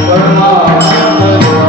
परमात्मा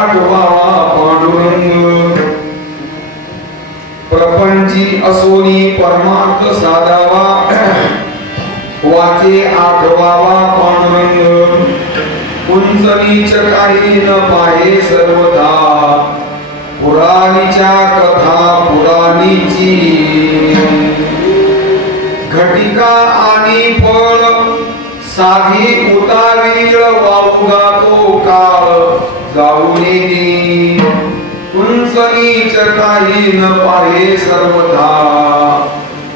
आठवावा पांडुरंग प्रपंची असोनी परमार्थ साधावा वाचे आठवावा पांडुरंग उंच नीच काही न पाहे सर्वथा पुराणीच्या कथा पुराणीची घटिका आणि फळ साधी उतावीळ वावगा तो काळ जाऊनी उंच नीच काही न पाहे सर्वथा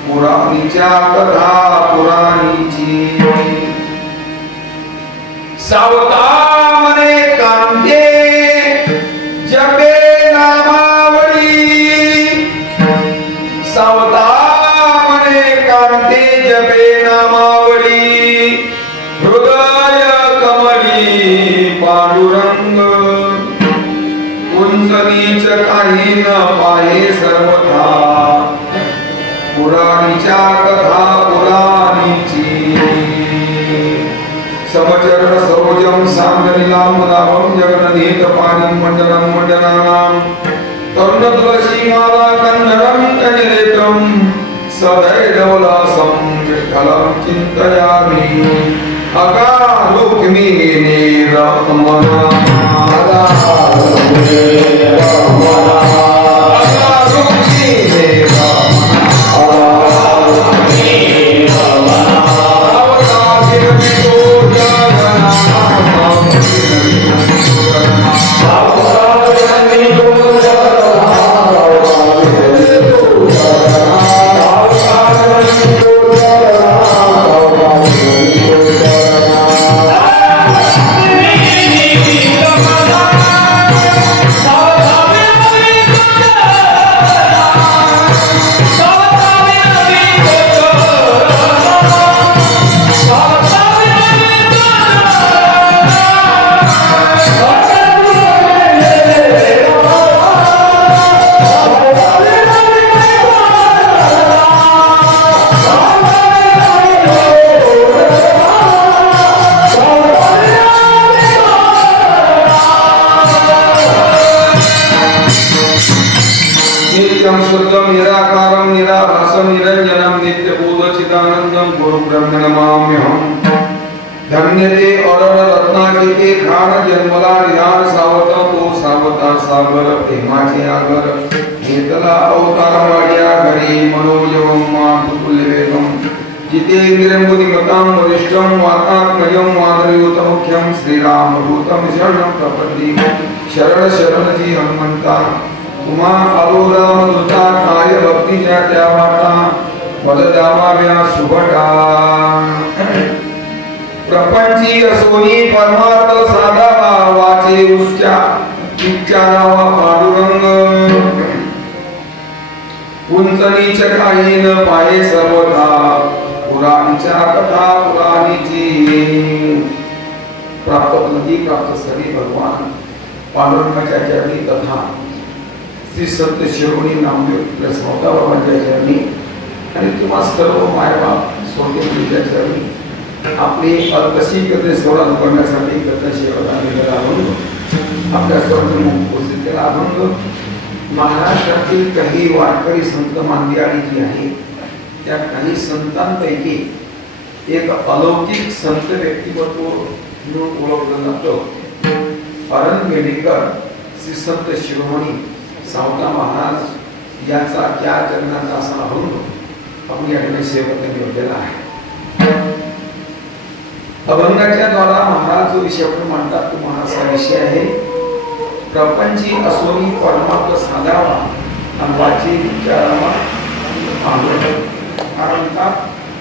पुराणीच्या कथा पुराणीची सावता मने कांते जपे नामावली सावता मने कांते जपे नामावली हृदय कमली पांडुरंग उंच नीच काही न पाहे सर्वथा पुराणीच्या कथा पुराणीची समचरण सरोजम सांगलीलाम मुदावम जगन्नीत पाणी मंडलम मंडलानाम तरुण तुलसी माला कन्नरम कनिरेतम सदैवलासम विठ्ठलं चिन्तयामि अकालोकमी निरमना निराकारं निराभासं निरंजनं नित्यबोधचिदानन्दं गुरुब्रह्मणमाम्यहं धन्यते अरर रत्नाकिते खान जन्मला निधान सावता तो सावता सागर प्रेमाचे आगर हेतला अवतार वाड्या घरी मनोजवं मातुल्यवेगं जितेंद्रियं बुद्धिमतां वरिष्ठं वातात्मजं वादरयुतमुख्यं श्रीरामदूतं शरणं प्रपद्ये शरण शरण जी हनुमंता उमा अलोराम दुता काय भक्तीच्या त्या वाटा पद दामाव्या सुभटा प्रपंची असोनी परमार्थ साधावा वाचे उच्चारावा पांडुरंग उंच नीच काही न पाहे सर्वथा पुराणीच्या कथा पुराणीची प्राप्त पदी प्राप्त सरी भगवान पांडुरंगाच्या चरणी तथा श्री सत्य शिरोमणी नामदेव स्वतः बाबांच्या चरणी आणि तुम्हा सर्व मायबाप स्वतंत्र चरणी आपली अल्पशी कधी सोडा करण्यासाठी कथा सेवा केलेला अभंग आपल्या सर्व उपस्थित केला अभंग महाराष्ट्रातील काही वारकरी संत मांदियाळी जी आहे त्या काही संतांपैकी एक अलौकिक संत व्यक्तिमत्व म्हणून ओळखलं जातं अरण मेढेकर श्री संत शिरोमणी सावता महाराज याचा त्या चरणाचा असा अभंग आपण या ठिकाणी सेवकांनी योजलेला आहे अभंगाच्या द्वारा महाराज जो विषय आपण म्हणतात तो महाराज विषय आहे प्रपंची असोनी परमार्थ साधावा आणि वाचे विचारावा कारण का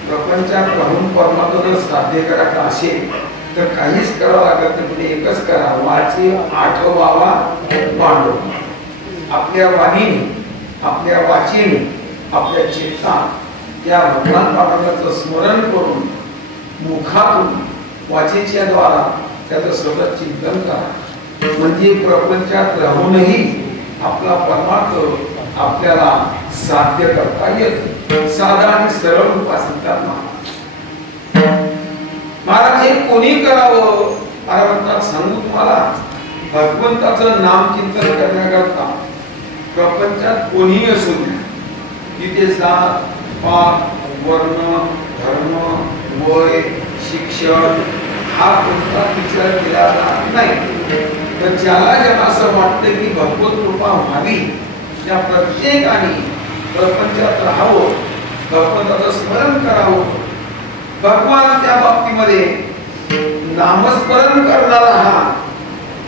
प्रपंचात राहून परमार्थ जर साध्य करायचा असेल तर काहीच करावं लागत नाही म्हणजे एकच करा वाचे आठवावा पांडव आपल्या वाणीने आपल्या वाचेने आपल्या चित्तात या भगवान पांडुरंगाचं स्मरण करून मुखातून वाचेच्या द्वारा त्याचं सतत चिंतन करा म्हणजे प्रपंचात राहूनही आपला परमार्थ आपल्याला साध्य करता येतो साधा आणि सरळ उपासना महाराज हे कोणी करावं मला म्हणतात सांगू तुम्हाला भगवंताचं नाम चिंतन करण्याकरता प्रपंचात कोणीही असू द्या, तिथे जात पात वर्ण धर्म वय शिक्षण हा कोणता विचार केला जात नाही. तर ज्याला ज्याला असं वाटतं की भगवत कृपा व्हावी, त्या प्रत्येकाने प्रपंचात राहावं, भगवंताचं स्मरण करावं. भगवान त्या बाबतीमध्ये नामस्मरण करणारा हा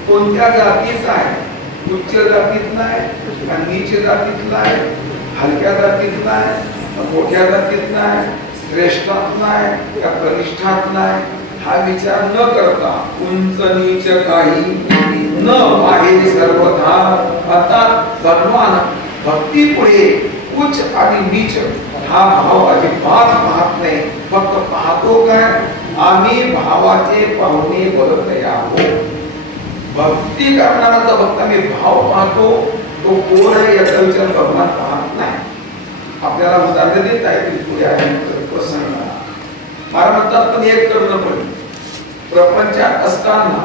कोणत्या जातीचा आहे? उच्च जातीतला आहे का नीच जातीतला आहे, हलक्या जातीतला आहे, मोठ्या जातीतला आहे, श्रेष्ठातला आहे का कनिष्ठातला आहे, हा विचार न करता उंच नीच काही न पाहे सर्वथा. अर्थात भगवान भक्ती पुढे उच्च आणि नीच हा भाव अजिबात पाहत नाही. फक्त पाहतो काय? आम्ही भावाचे पाहुणे बदलत आहोत. भक्ती करणारा जो भक्त आम्ही भाव पाहतो, तो कोण आहे याचा विचार भगवान पाहत नाही. आपल्याला उदाहरण देत आहे पुढे आहे प्रसंग. मला म्हणतात पण एक करणं पडेल. प्रपंचात असताना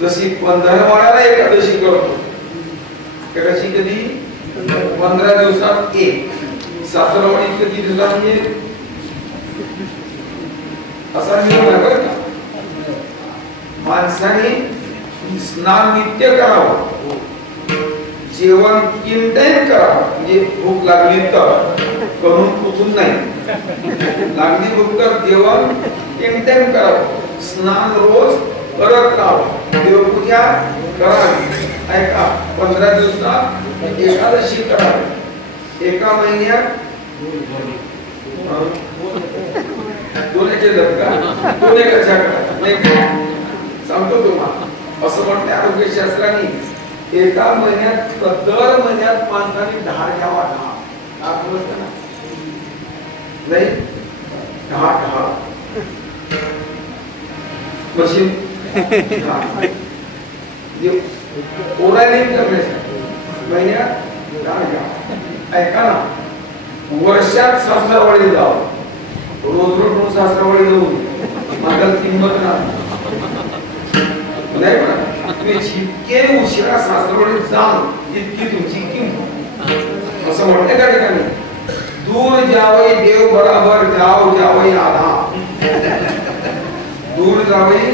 जशी पंधरवाड्याला एकादशी करतो, एकादशी कधी 15 दिवसात एक, सासरवाडी किती दिवसात एक, असा नियम आहे बरं का. माणसाने स्नान नित्य करावं, जेवण 3 टाइम करावं. म्हणजे भूक लागली तर करून पुसून नाही, लागली भूक तर जेवण 3 टाइम करावं. स्नान रोज करत राहावं, देवपूजा करावी. ऐका, 15 दिवसात एकादशी करावी. एका महिन्यात 2 एकादशा कराव्या. सांगतो तुम्हाला, असं म्हणते आरोग्यशास्त्राने एका महिन्यात दर महिन्यात माणसाने 10 घ्यावा. 10 नाही 10 मशीन ओरॅलिंग करण्यासाठी महिन्यात 10 घ्यावा. ऐका ना, वर्षात सासरवाडी जावं, रोज रोज सासरवाडी जाऊन माझ्या किंमत नाही म्हणा. तुम्ही जितके उशिरा सासरवाडीत जाल तितकी तुमची किंमत. असं म्हणते का ठिकाणी, दूर जावई देव बराबर जाव जावई आधा. दूर जावई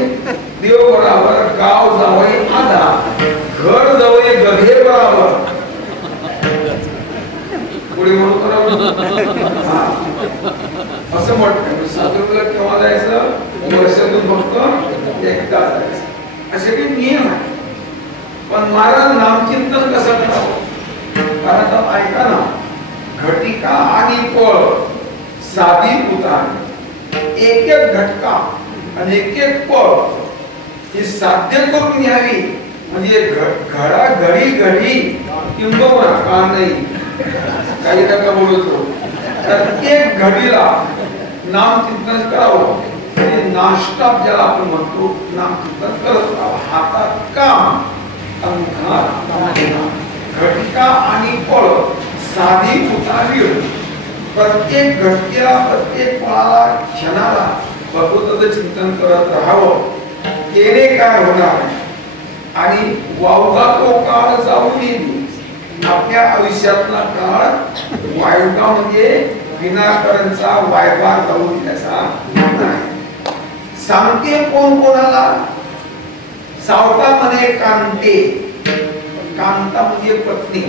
देव बराबर गाव जावई आधा, घर जावई गधे बराबर. पुढे म्हणतो असं म्हणतं. सासरवाडीला केव्हा जायचं? वर्षातून फक्त एकदा जायचं. असे काही नियम आहे. पण महाराज नामचिंतन कसं करावं? कारण ऐका ना, घटिका आणि फळ साधी उतार, एक एक घटका आणि एक एक फळ ही साध्य करून घ्यावी. म्हणजे घडा घडी घडी किंबहुना का नाही, काही नका बोलतो, प्रत्येक घडीला नामचिंतन करावं. नाश्ता ज्याला आपण म्हणतो, नामचिंतन करत राहावं. हातात काम, अंगणात घटिका आणि फळ साधी उतारवी. प्रत्येक घटकेला प्रत्येक फळाला क्षणाला भगवंताचं चिंतन करत राहावं. केले काय होणार? आणि वावगा तो काळ जाऊन येईल. आपल्या आयुष्यातला काळ वायगा म्हणजे विनाकारणचा वायवा जाऊन त्याचा नाही. सांगते कोण कोणाला? सावता म्हणे कांते. कांता म्हणजे पत्नी.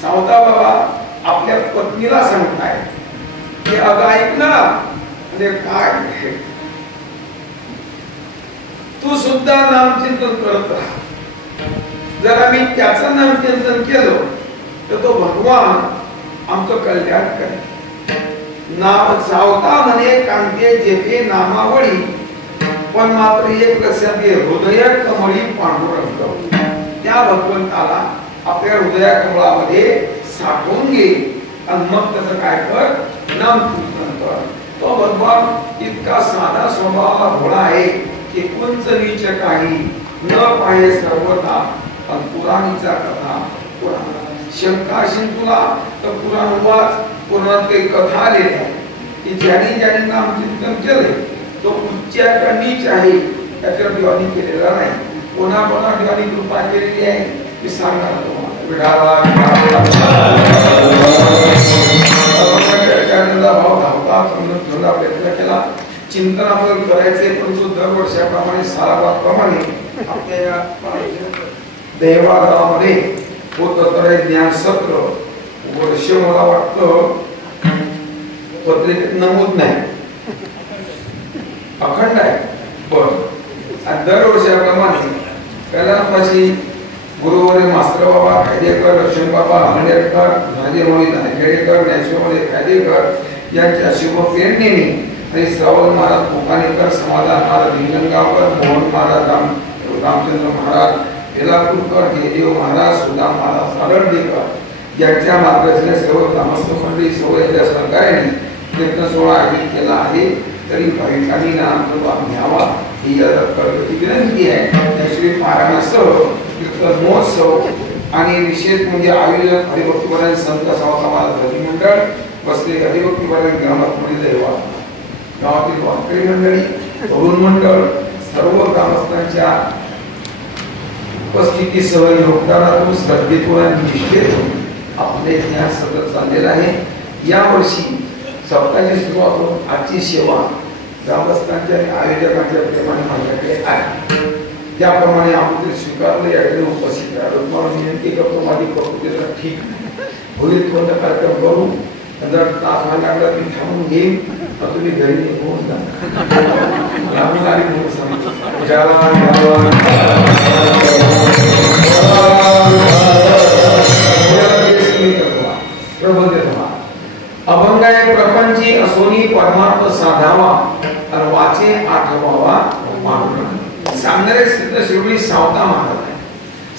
सावता बाबा आपल्या पत्नीला सांगताय की अगं ऐक ना, म्हणजे काय, तू सुद्धा नामचिंतन करत राहा. जर आम्ही त्याचं नामचिंतन केलं तर तो भगवान आमचं कल्याण करेल. नाम सावता म्हणे कांते जेथे नामावळी, पण मात्र एक लक्षात घे, हृदय कमळी पांडुरंग. त्या भगवंताला आपल्या हृदया कमळामध्ये साठवून घे आणि मग त्याचं काय कर? नामचिंतन कर. तो भगवान इतका साधा स्वभावाला भोळा आहे की उंच नीच काही न पाहे सर्वथा. पुराणीचा कथा पुराण शंका असेल तुला तर पुराण वाच. पुराणात काही कथा आलेल्या आहे की ज्यांनी ज्यांनी नामचिंतन केले तो उच्च का नीच आहे त्याच्यावर विवादी केलेला नाही. कोणा ठिकाणी कृपा केलेली आहे मी सांगणार तुम्हाला. भाव धावता प्रयत्न केला, चिंतन आपल्याला करायचे, परंतु दरवर्षाप्रमाणे सालाबादप्रमाणे आपल्या या देवालयामध्ये होत असणारे ज्ञान सत्र वर्ष मला वाटतं पत्रिकेत नमूद नाही, अखंड आहे. पण दरवर्षाप्रमाणे कैलासवासी गुरुवारी मास्तर बाबा खायदेकर, लक्ष्मण बाबा हंडेकर, राजेमौली खेडेकर, ज्ञानेश्वर खायदेकर यांच्या शुभ प्रेरणेने आणि श्रावण महाराज कोकाणेकर, समाधान महाराज हिंगणगावकर, मोहन महाराज रामचंद्र महाराज बेलापूरकर, जयदेव महाराज, सुदाम महाराज सारडीकर यांच्या मार्गदर्शनाने सर्व ग्रामस्थ मंडळी सर्व यांच्या सहकार्याने कीर्तन सोहळा आयोजित केला आहे. तरी भाविकांनी नामप्रभाव घ्यावा ही करण्याची विनंती आहे. त्याशिवाय पारायणासह कीर्तन महोत्सव आणि विशेष म्हणजे आयोजन हरिभक्तीपरायण संत समाज मंडळ बसले हरिभक्तीपरायण ग्रामस्थ देवा गावातील वारकरी मंडळी, तरुण मंडळ सर्व ग्रामस्थांच्या उपस्थितीसह योगदानातून श्रद्धेतून आणि निष्ठेतून आपले ज्ञान सतत चाललेलं आहे. यावर्षी सप्ताहाची सुरुवात होऊन आजची सेवा ग्रामस्थांच्या आणि आयोजकांच्या प्रेमाने माझ्याकडे आहे. त्याप्रमाणे आमंत्रित स्वीकारलं, याकडे उपस्थित राहिलो. तुम्हाला विनंती करतो, माझी प्रकृतीला ठीक होईल कोणता कार्यक्रम करू, जर तास व्हायला लागला मी थांबून घेईन, तुम्ही घरी निघून जा. अभंगाय प्रपंची असोनी परमार्थ साधावा आणि वाचे आठवावा मानून सांगणारे सिद्ध शिरोडी सावता महाराज आहे.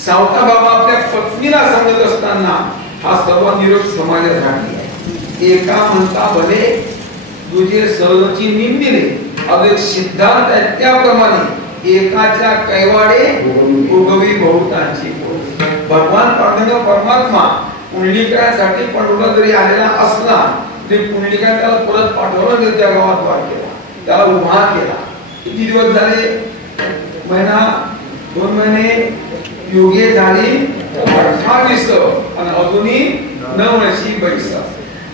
सावता बाबा आपल्या पत्नीला सांगत असताना हा सर्व निरोप समाजासाठी आहे. एका म्हणता भले तुझे सहजची निंदिले, अनेक सिद्धांत आहेत त्याप्रमाणे एकाच्या कैवाडे उगवी बहुतांची. भगवान पांडुरंग परमात्मा पुंडलिकासाठी पंढरपूरला जरी आलेला असला तरी पुंडलिकाने त्याला परत पाठवलं, त्या गावात वार केला, त्याला उभा केला. किती दिवस झाले? महिना 2 महिने योगे झाली 28 आणि अजूनही 9 वर्षी 22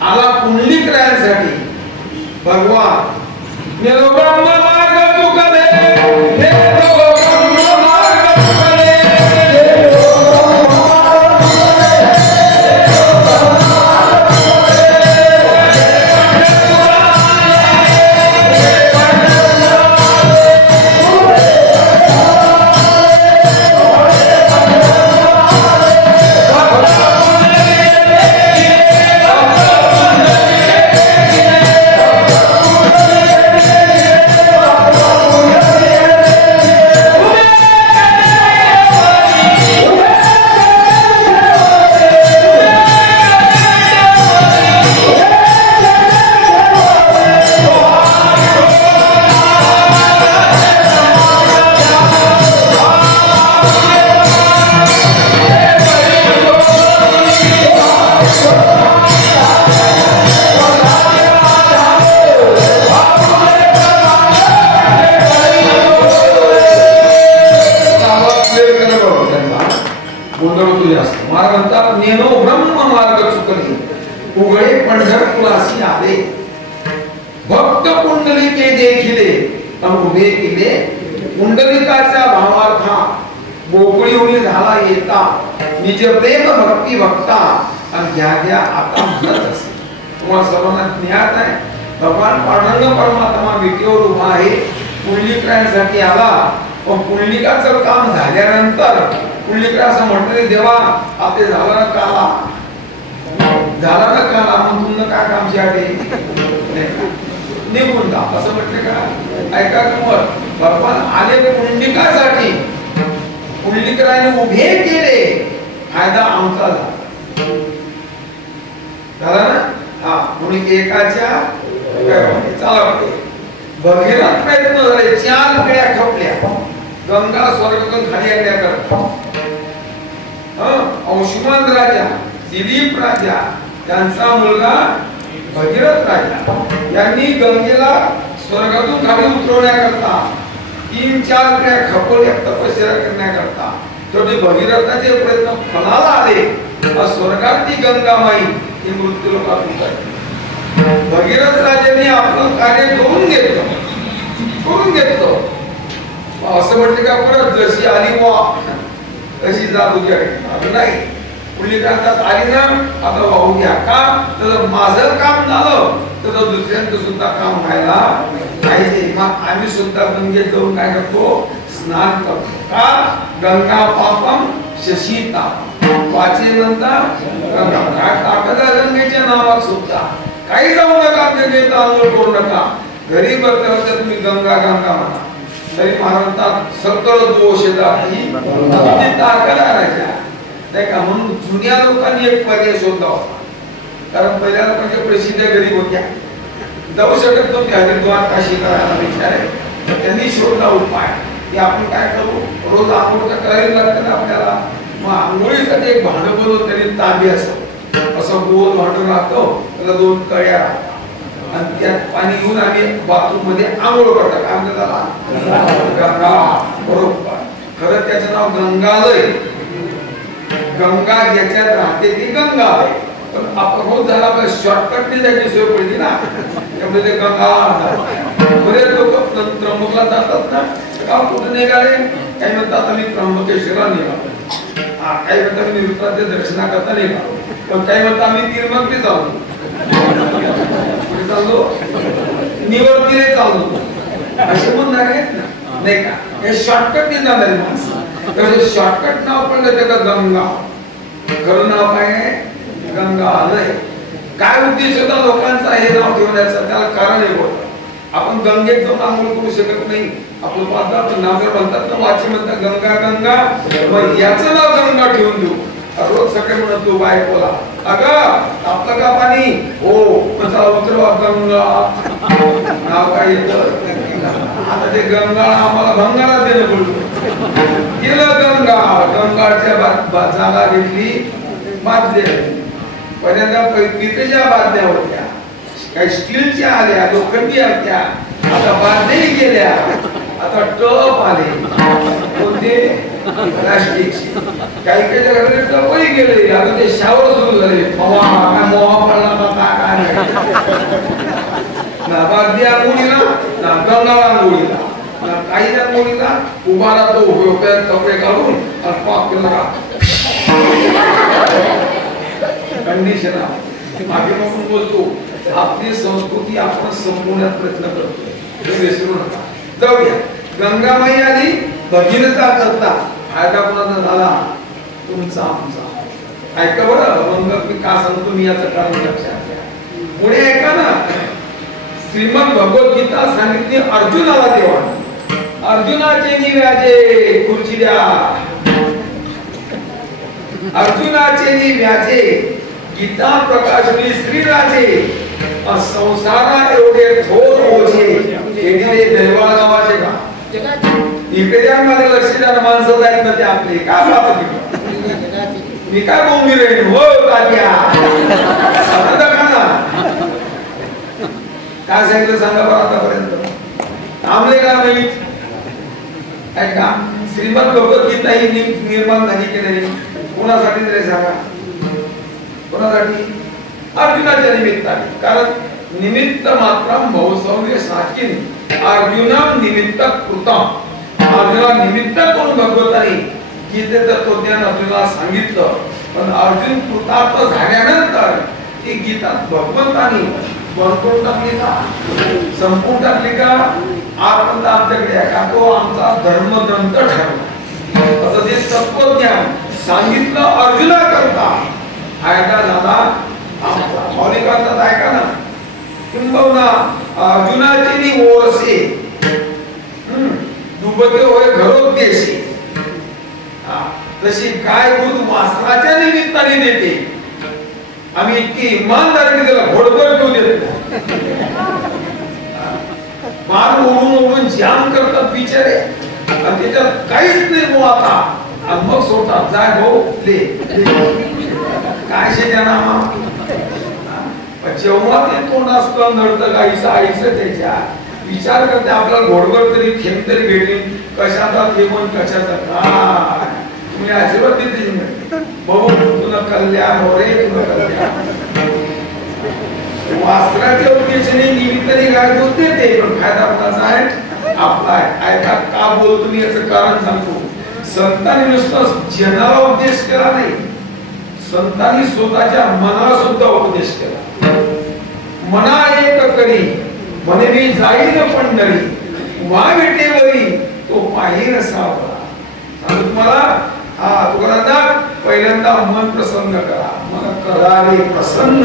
आला पुंडलिक रायासाठी. भगवान ब्रह्म मार्ग चुकले, हे ब्रह्म मार्ग चुकले, भक्त पुंडलिके देखिले उभे केले. पुंडलिकाच्या भावार्था बोकळी उडी झाला येता, निज प्रेम भक्ती भक्ता आणि घ्या घ्या आता म्हणत असे. तुम्हाला सर्वांना ज्ञात आहे भगवान पांडुरंग परमात्मा विटेवर उभा आहे, पुंडलिकासाठी आला. पण पुंडलिकाचं काम झाल्यानंतर पुंडलिका असं म्हटलं, देवा आपले झाला काला झाला ना काला, मग तुमनं काय काम आहे निघून जा असं म्हटलं का? ऐका तुम्हाला, भगवान आले पुंडलिकासाठी, पुंडलिकाने उभे केले, फायदा आमचा झाला ना. हा म्हणून एकाच्या चला भगीरथ प्रयत्न झाले, 4 पिढ्या खपल्या, गंगा स्वर्गातून खाली आणण्याकरता. अंशुमान राजा, दिलीप राजा, त्यांचा मुलगा भगीरथ राजा यांनी गंगेला स्वर्गातून खाली उतरवण्याकरता 3-4 क्रिया खपवल्या तपश्चर्या करण्याकरता शेवटी भगीरथाचे प्रयत्न फलाला आले. स्वर्गात ती गंगामाई ही मृत्यू लोकात उतरली. भगीरथ राजांनी आपलं कार्य करून घेतलं. असं म्हटलं का परत जशी आली वा तशी जा तुझ्याकडे नाही. पुढली काळात आली ना आता वाहू घ्या का तर माझं काम झालं तर दुसऱ्यांचं सुद्धा काम व्हायला पाहिजे. मग आम्ही सुद्धा गंगेत जाऊन काय करतो स्नान करतो का गंगा पापम शशीता वाचे नंतर गंगा टाकला गंगेच्या नावात सुद्धा काही जाऊ नका गंगेत आंघोळ करू नका. घरी बसल्या तुम्ही गंगा गंगा म्हणा तरी म्हणतात सकळ दोष नाही का. म्हणून जुन्या लोकांनी एक पर्याय शोधला होता. कारण पहिल्या लोकांच्या प्रसिद्ध गरीब होत्या जाऊ शकत नव्हते हरिद्वार काशी करायला विचारे. त्यांनी शोधला उपाय की आपण काय करू रोज आंघोळ करायला लागतं ना आपल्याला. मग आंघोळीसाठी एक भांडं बनवून त्यांनी तांबे असं गोल भांडं राहतो त्याला 2 कळ्या राहतात आणि त्यात पाणी घेऊन आम्ही बाथरूम मध्ये आंघोळ करतो. काय म्हणतात त्याला गंगा. बरोबर खरं त्याचं नाव गंगालय. गंगा ज्याच्यात राहते ती गंगा आहे. पण अपघात झाला आपल्या शॉर्टकटने त्याची सोय पडली ना त्यामुळे ते गंगा. बरेच लोक त्र्यंबकला जातात ना का कुठे निघाले काही म्हणतात आम्ही त्र्यंबकेश्वरला निघालो. काही म्हणतात मी रुद्राच्या दर्शनाकरता निघालो. पण काही म्हणतात आम्ही तिरुपती चाललो निवर्तीने चाललो असे म्हणणार आहेत ना नाही का. हे शॉर्टकटने जाणारी माणसं. शॉर्टकट नाव पडलं त्याला गंगा. खरं नाव काय आहे गंगालय. काय उद्देश होता लोकांचा हे नाव ठेवण्याचा त्याला कारण हे होतं. आपण गंगेत जाऊन आंघोळ करू शकत नाही. आपण पाहतात नाव म्हणतात ना वाची म्हणतात गंगा गंगा मग याचं नाव गंगा ठेवून देऊ. रोज सकाळी म्हणतो बायकोला अगं आपलं का पाणी हो उतरवा गंगा नाव काय येतं. आता ते गंगा आम्हाला भंगाला देणं पडलं गेलं. गंगाच्या जागा घेतली बादल्या. पहिल्यांदा पितळेच्या बादल्या होत्या काही स्टीलच्या आल्या लोखंडी आल्या आता बादल्याही गेल्या. आता टप आले कोणते प्लास्टिकचे. काही काही जगाकडे टपही गेले. आता ते शावर सुरू झाले. मोहा पडला काय ना बादल्या आंघोळीला ना गंगा आंघोळीला ना काही आंघोळीला उभा राहतो कपडे काढून पाप केला कंडिशन मागे म्हणून बोलतो आपली संस्कृती आपण संपवण्याचा प्रयत्न करतो हे विसरू नका. जाऊया गंगामाई आली भगीरथा करता फायदा कोणाचा झाला तुमचा आमचा. ऐका बरं मग मी का सांगतो मी याचं कारण लक्षात घ्या. पुढे ऐका ना श्रीमद भगवद्गीता सांगितली अर्जुनाला देवा. अर्जुनाचे निव्याजे खुर्ची द्या. अर्जुनाचे निव्याजे गीता प्रकाशनी श्रीराजे संसारा एवढे थोर ओझे केडीले देवाळ गावाचे का इकडे मध्ये लक्ष द्या माणसं जात ना ते आपले काय बाबा मी काय बोंबी रे हो तात्या काय सांगितलं सांगा बरं आतापर्यंत थांबले का नाही. ऐका श्रीमद भगवद्गीता ही निर्माण झाली की नाही कोणासाठी तरी सांगा. कोणासाठी अर्जुनाच्या निमित्ताने. कारण निमित्त मात्रम बहुसौर्य साकीन अर्जुनम निमित्त कृतम. अर्जुना निमित्त करून भगवंताने गीतेचं तत्वज्ञान अर्जुनाला सांगितलं. पण अर्जुन कृतार्थ झाल्यानंतर ती गीता भगवंताने बनवून टाकली का संपूर्ण टाकली का आपर्यंत आमच्याकडे आहे का तो आमचा धर्मग्रंथ ठरला. असं जे तत्वज्ञान सांगितलं अर्जुना करता फायदा झाला आमचा. मौलिकांचा ऐका ना किंबहुना अर्जुनाची ओरसे दुबते होय घरोद्देशी. तशी काय दूध वासराच्या निमित्ताने देते. आम्ही इतकी इमानदारीने त्याला घोडभर घेऊ देतो. मार ओढून जाम करतात बिचारे आणि त्याच्यात काहीच नाही मग आता आणि मग सोडतात जाय भाऊ ले काय शे त्यांना जेव्हा ते तोंड असतं नडतं गाईचं आईचं त्याच्या विचार करते आपल्याला घोडवर तरी थेंब तरी भेटेल, कशाचा थेंब कशाचा काय, तुम्ही आशीर्वाद देते बघू तुला कल्याण हो रे, तुला कल्याण. वास्त्राच्या उद्देशाने निमित्ताने काय बोलते ते, पण फायदा आपलाच आहे, आपला आहे. ऐका का बोलतो मी याचं कारण सांगतो. संतांनी नुसतं जनाला उपदेश केला नाही, संतांनी स्वतःच्या मनाला सुद्धा उपदेश केला. मना एक करी म्हणे मी जाईल पंढरी, वा भेटेवरी तो पाहिर सावळा. सांगतो तुम्हाला तुकाराम, पहिल्यांदा मन प्रसन्न करा, मन करा रे प्रसन्न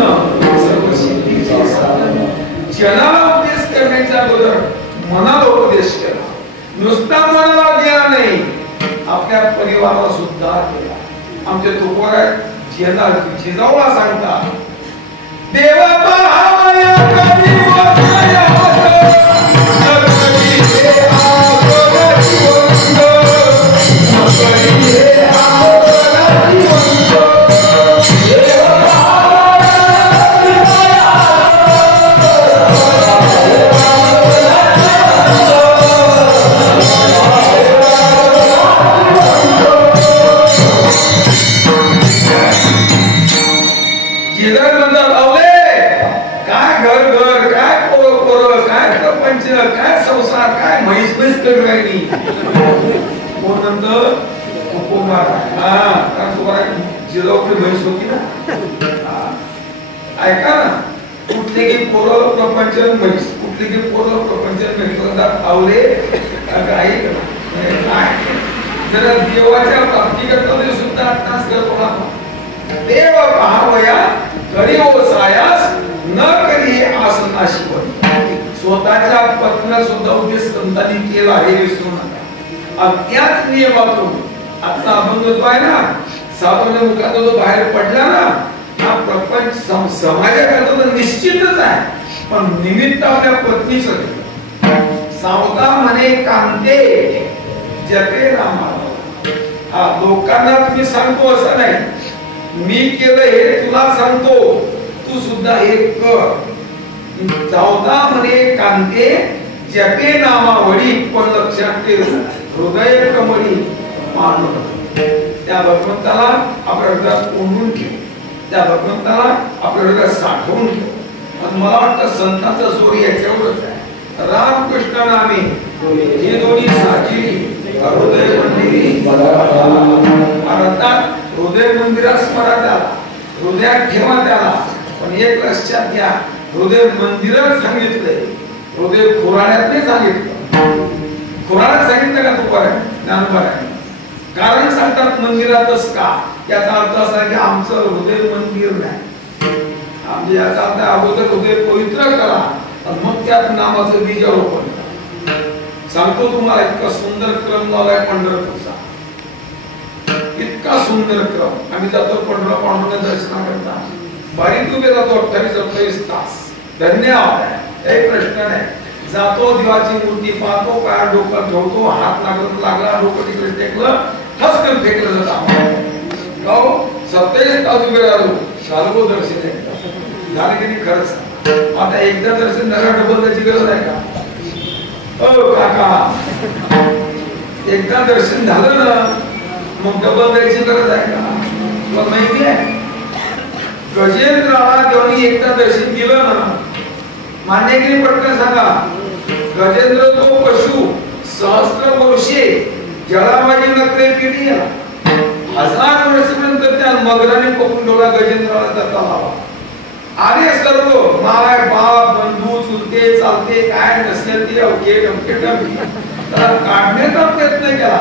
सर्व सिद्धीचे साधन. जनाला उपदेश करण्याच्या अगोदर मनाला उपदेश केला. नुसता मनाला केला नाही, आपल्या परिवाराला सुद्धा केला. आमचे तुकोराम जिजाऊला सांगतात, देवा पाहावया कधी वसाया होत, नकळी हे आवडती वंत, नकळी हे आवडती वंत. देवा पाहावया कधी काय संसार काय म्हैस म्हैस करू राहिली. कोण म्हणतं कुकुंबार, कारण तुम्हाला जिजाऊची म्हैस होती ना. ऐका ना, कुठले की पोरं प्रपंच म्हैस, कुठले की पोरं प्रपंच म्हैस आवले काही काय. जरा देवाच्या प्राप्तिकर्ता सुद्धा अट्टास करतो. देव पाहावया करी ओसायास, न करी आसनाशी वर. स्वतःच्या पत्नीला सुद्धा उपदेश संतांनी केला हे विसरू नका. त्याच नियमातून आता अभंग जो आहे ना, साबण मुखात जो बाहेर पडला ना, हा प्रपंच समाजाकरता तर निश्चितच आहे, पण निमित्त आपल्या पत्नीचं. सावता म्हणे कांते जपे रामा. लोकांना तुम्ही सांगतो असं नाही, मी केलं हे तुला सांगतो, तू सुद्धा हे कर. जावता म्हणे कांते जपे नामावडी, पण लक्षात ठेव हृदय कमळी मानव. त्या भगवंताला आपल्या हृदयात कोंडून ठेव, त्या भगवंताला आपल्या हृदयात साठवून ठेव. आणि मला वाटतं संतांचा जोर याच्यावरच आहे. रामकृष्ण नामे हे दोन्ही साजी हृदय मंदिरी. अर्थात हृदय मंदिरात स्मरा त्याला, हृदयात ठेवा त्याला. पण एक लक्षात घ्या, हृदय मंदिरात सांगितलंय, हृदय खुराड्यात नाही सांगितलं. खुराड्यात सांगितलं का तुकाराम ज्ञानोबाने? कारण सांगतात मंदिरातच का, याचा अर्थ असा की आमचं हृदय मंदिर नाही. आमचे याचा अर्थ अगोदर हृदय पवित्र करा, मग त्यात नामाचं बीजारोपण. सांगतो तुम्हाला, इतका सुंदर क्रम लावलाय पंढरपूरचा, इतका सुंदर क्रम. आम्ही जातो पंढरपूर पांडुरंग दर्शनाकरता, बारीक उभे जातो 28-28 तास. धन्यवाद. एक प्रश्न नाही, जातो देवाची मूर्ती पाहतो, पाय डोकं ठेवतो, हात लागला डोकं तिकडे टेकलं, ठसकन फेकलं जातं. 27 तास उभे राहिलो, दर्शन झालं की नाही खरंच. आता एकदा दर्शन झालं, डबल द्यायची गरज आहे का? काका, एकदा दर्शन झालं ना, मग डबल द्यायची गरज आहे का? तुला माहिती आहे, गजेंद्राला देवानी एकदा दर्शन दिलं ना, मान्य केली. पटकन सांगा, गजेंद्र तो पशु सहस्त्र वर्षे जळाबाजी नकरे पिढी, 1000 वर्षानंतर त्या मगराने पकडून ठेवला गजेंद्राला दत्ता लावा. आले सर्व माय बाप बंधू चुलते चालते काय नसेल ते अवघे अवघे त्याला काढण्याचा प्रयत्न केला,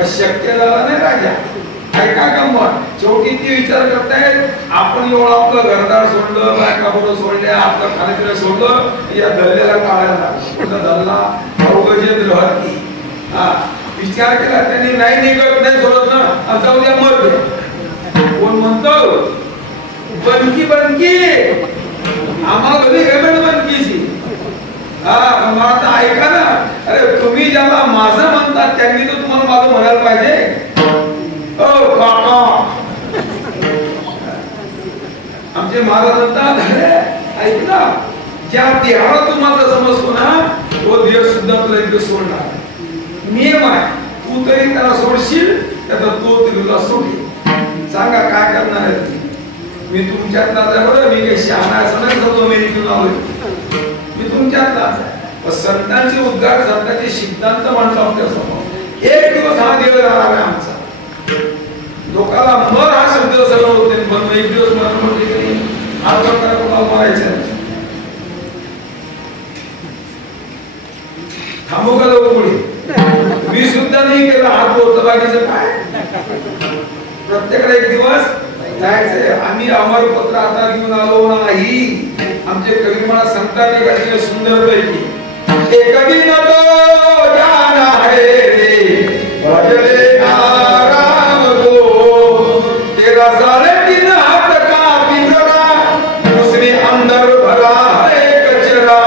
अशक्य झाला नाही राजा. ऐका गंमत, शेवटी ती विचार करतायत, आपण एवढं आपलं घरदार सोडलं, बायका मुलं सोडल्या, आपलं खाण्यापिणं सोडलं, या दल्ल्याला काढायला धरला गजेंद्र हत्ती. विचार केला त्यांनी, नाही निघत नाही सोडत ना, जाऊ द्या मर. कोण म्हणतो बनकी बनकी, आम्हाला घरी गमेल बनकीची. मला ऐका ना, अरे तुम्ही ज्याला माझं म्हणतात त्यांनी तर तुम्हाला माझं म्हणायला पाहिजे. आमचे महाराज म्हणतात, ऐकला, ज्या देहाला तू माझं समजतो ना, तो देव सुद्धा तुला एकदा सोडणार. नियम आहे, तू तरी त्याला सोडशील तर तो तुला सोडेल. सांगा काय करणार आहे तुम्ही? मी तुमच्यातला बरं, मी काही शहाणा असं नाही करतो, मी घेऊन आलोय, मी तुमच्यातलाच आहे. संतांचे उद्गार, संतांचे सिद्धांत म्हणतो आपल्या समोर. एक दिवस हा देव राहणार आहे आमचा. लोकांना मर हा शब्द सरळ होते, पण एक दिवस मर म्हटले की हा प्रकार कोणाला मारायचा थांबू का लोक पुढे? मी सुद्धा नाही केलं हात होत, बाकीचं काय? प्रत्येकाला एक दिवस जायचंय. आम्ही अमर पत्र आता घेऊन आलो नाही. आमचे कवी मला सांगतात एखादी सुंदर पैकी, एक दिन तो जाना है रे भजले राम को, तेरा 3.5 हाथ का पिंजरा, उसमें अंदर भरा है कचरा,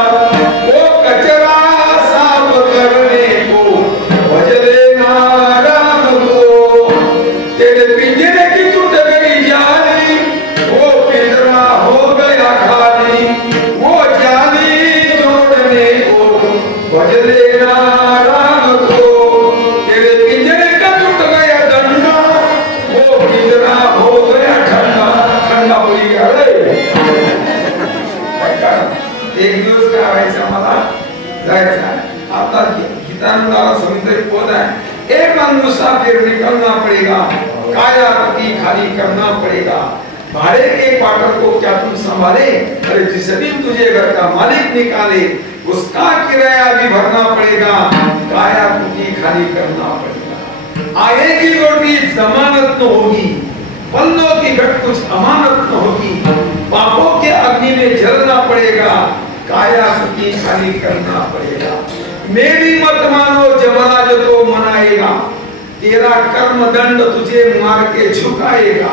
वो कचरा साफ करने को भजले राम को, तेरे पिंजरे की टूट गई जाली, वो पिंजरा हो गया खाली, वो जाली तोड़ने को भजले राम को, तेरे पिंजरे का टूट गया डंडा, वो पिंजरा हो गया ठंडा. ठंडा हो गया रे. एक दिवस काय व्हायचं, मला जायचं. आता गीतानंदाला समुद्री पद आहे, एक मुसाफिर निकलना पड़ेगा, काया पति खाली करना पड़ेगा, भाड़े के क्वार्टर को क्या तुम संभाले, अरे जिस दिन तुझे घर का मालिक निकाले उसका किराया भी भरना पड़ेगा, काया पति खाली करना पड़ेगा. आएगी रोटी जमानत न होगी, पल्लों की घट कुछ अमानत न होगी, पापों के अग्नि में जलना पड़ेगा, काया पति खाली करना पड़ेगा. मेरी मत मानो जमराज तो मनाएगा, तेरा कर्म दंड तुझे मार के झुकाएगा,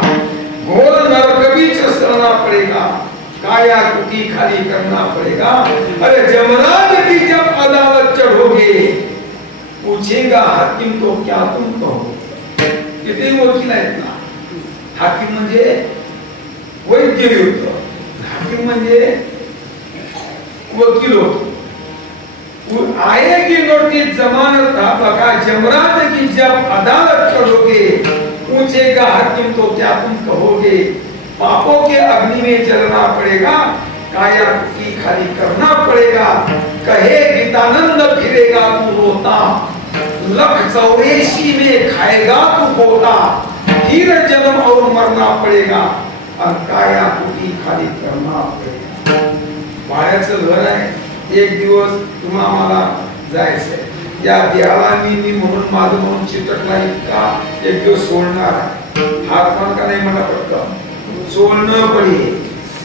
घोर नरक भी चलना पड़ेगा, काया कुटी खाली करना पड़ेगा. अरे जमराज की जब अदालत चढ़ोगे, पूछेगा हाकिम तो क्या तुम कहोगे. किती वकील आहेत ना. हाकिम म्हणजे वैद्य होतो, हाकिम म्हणजे वकील होतो. आएगी नोटिस जमानत बका, जमराज की जब अदालत चढ़ोगे, पूछेगा हाकिम तो क्या तुम कहोगे, पापों के अग्नि में जलना पड़ेगा, काया की खाली करना पड़ेगा. कहे गीतानंद फिरेगा तू रोता, 184 में खाएगा तू पोता, फिर जन्म और मरना पड़ेगा, और काया की खाली करना पड़ेगा. भाड्याचं घर आहे. एक दिवस तुम्हा आम्हाला जायचंय. या देवाला मी म्हणून माझं म्हणून चित्रकला इतका एक दिवस सोडणार आहे. हात पण का नाही मला पटकन सोडणं पडे.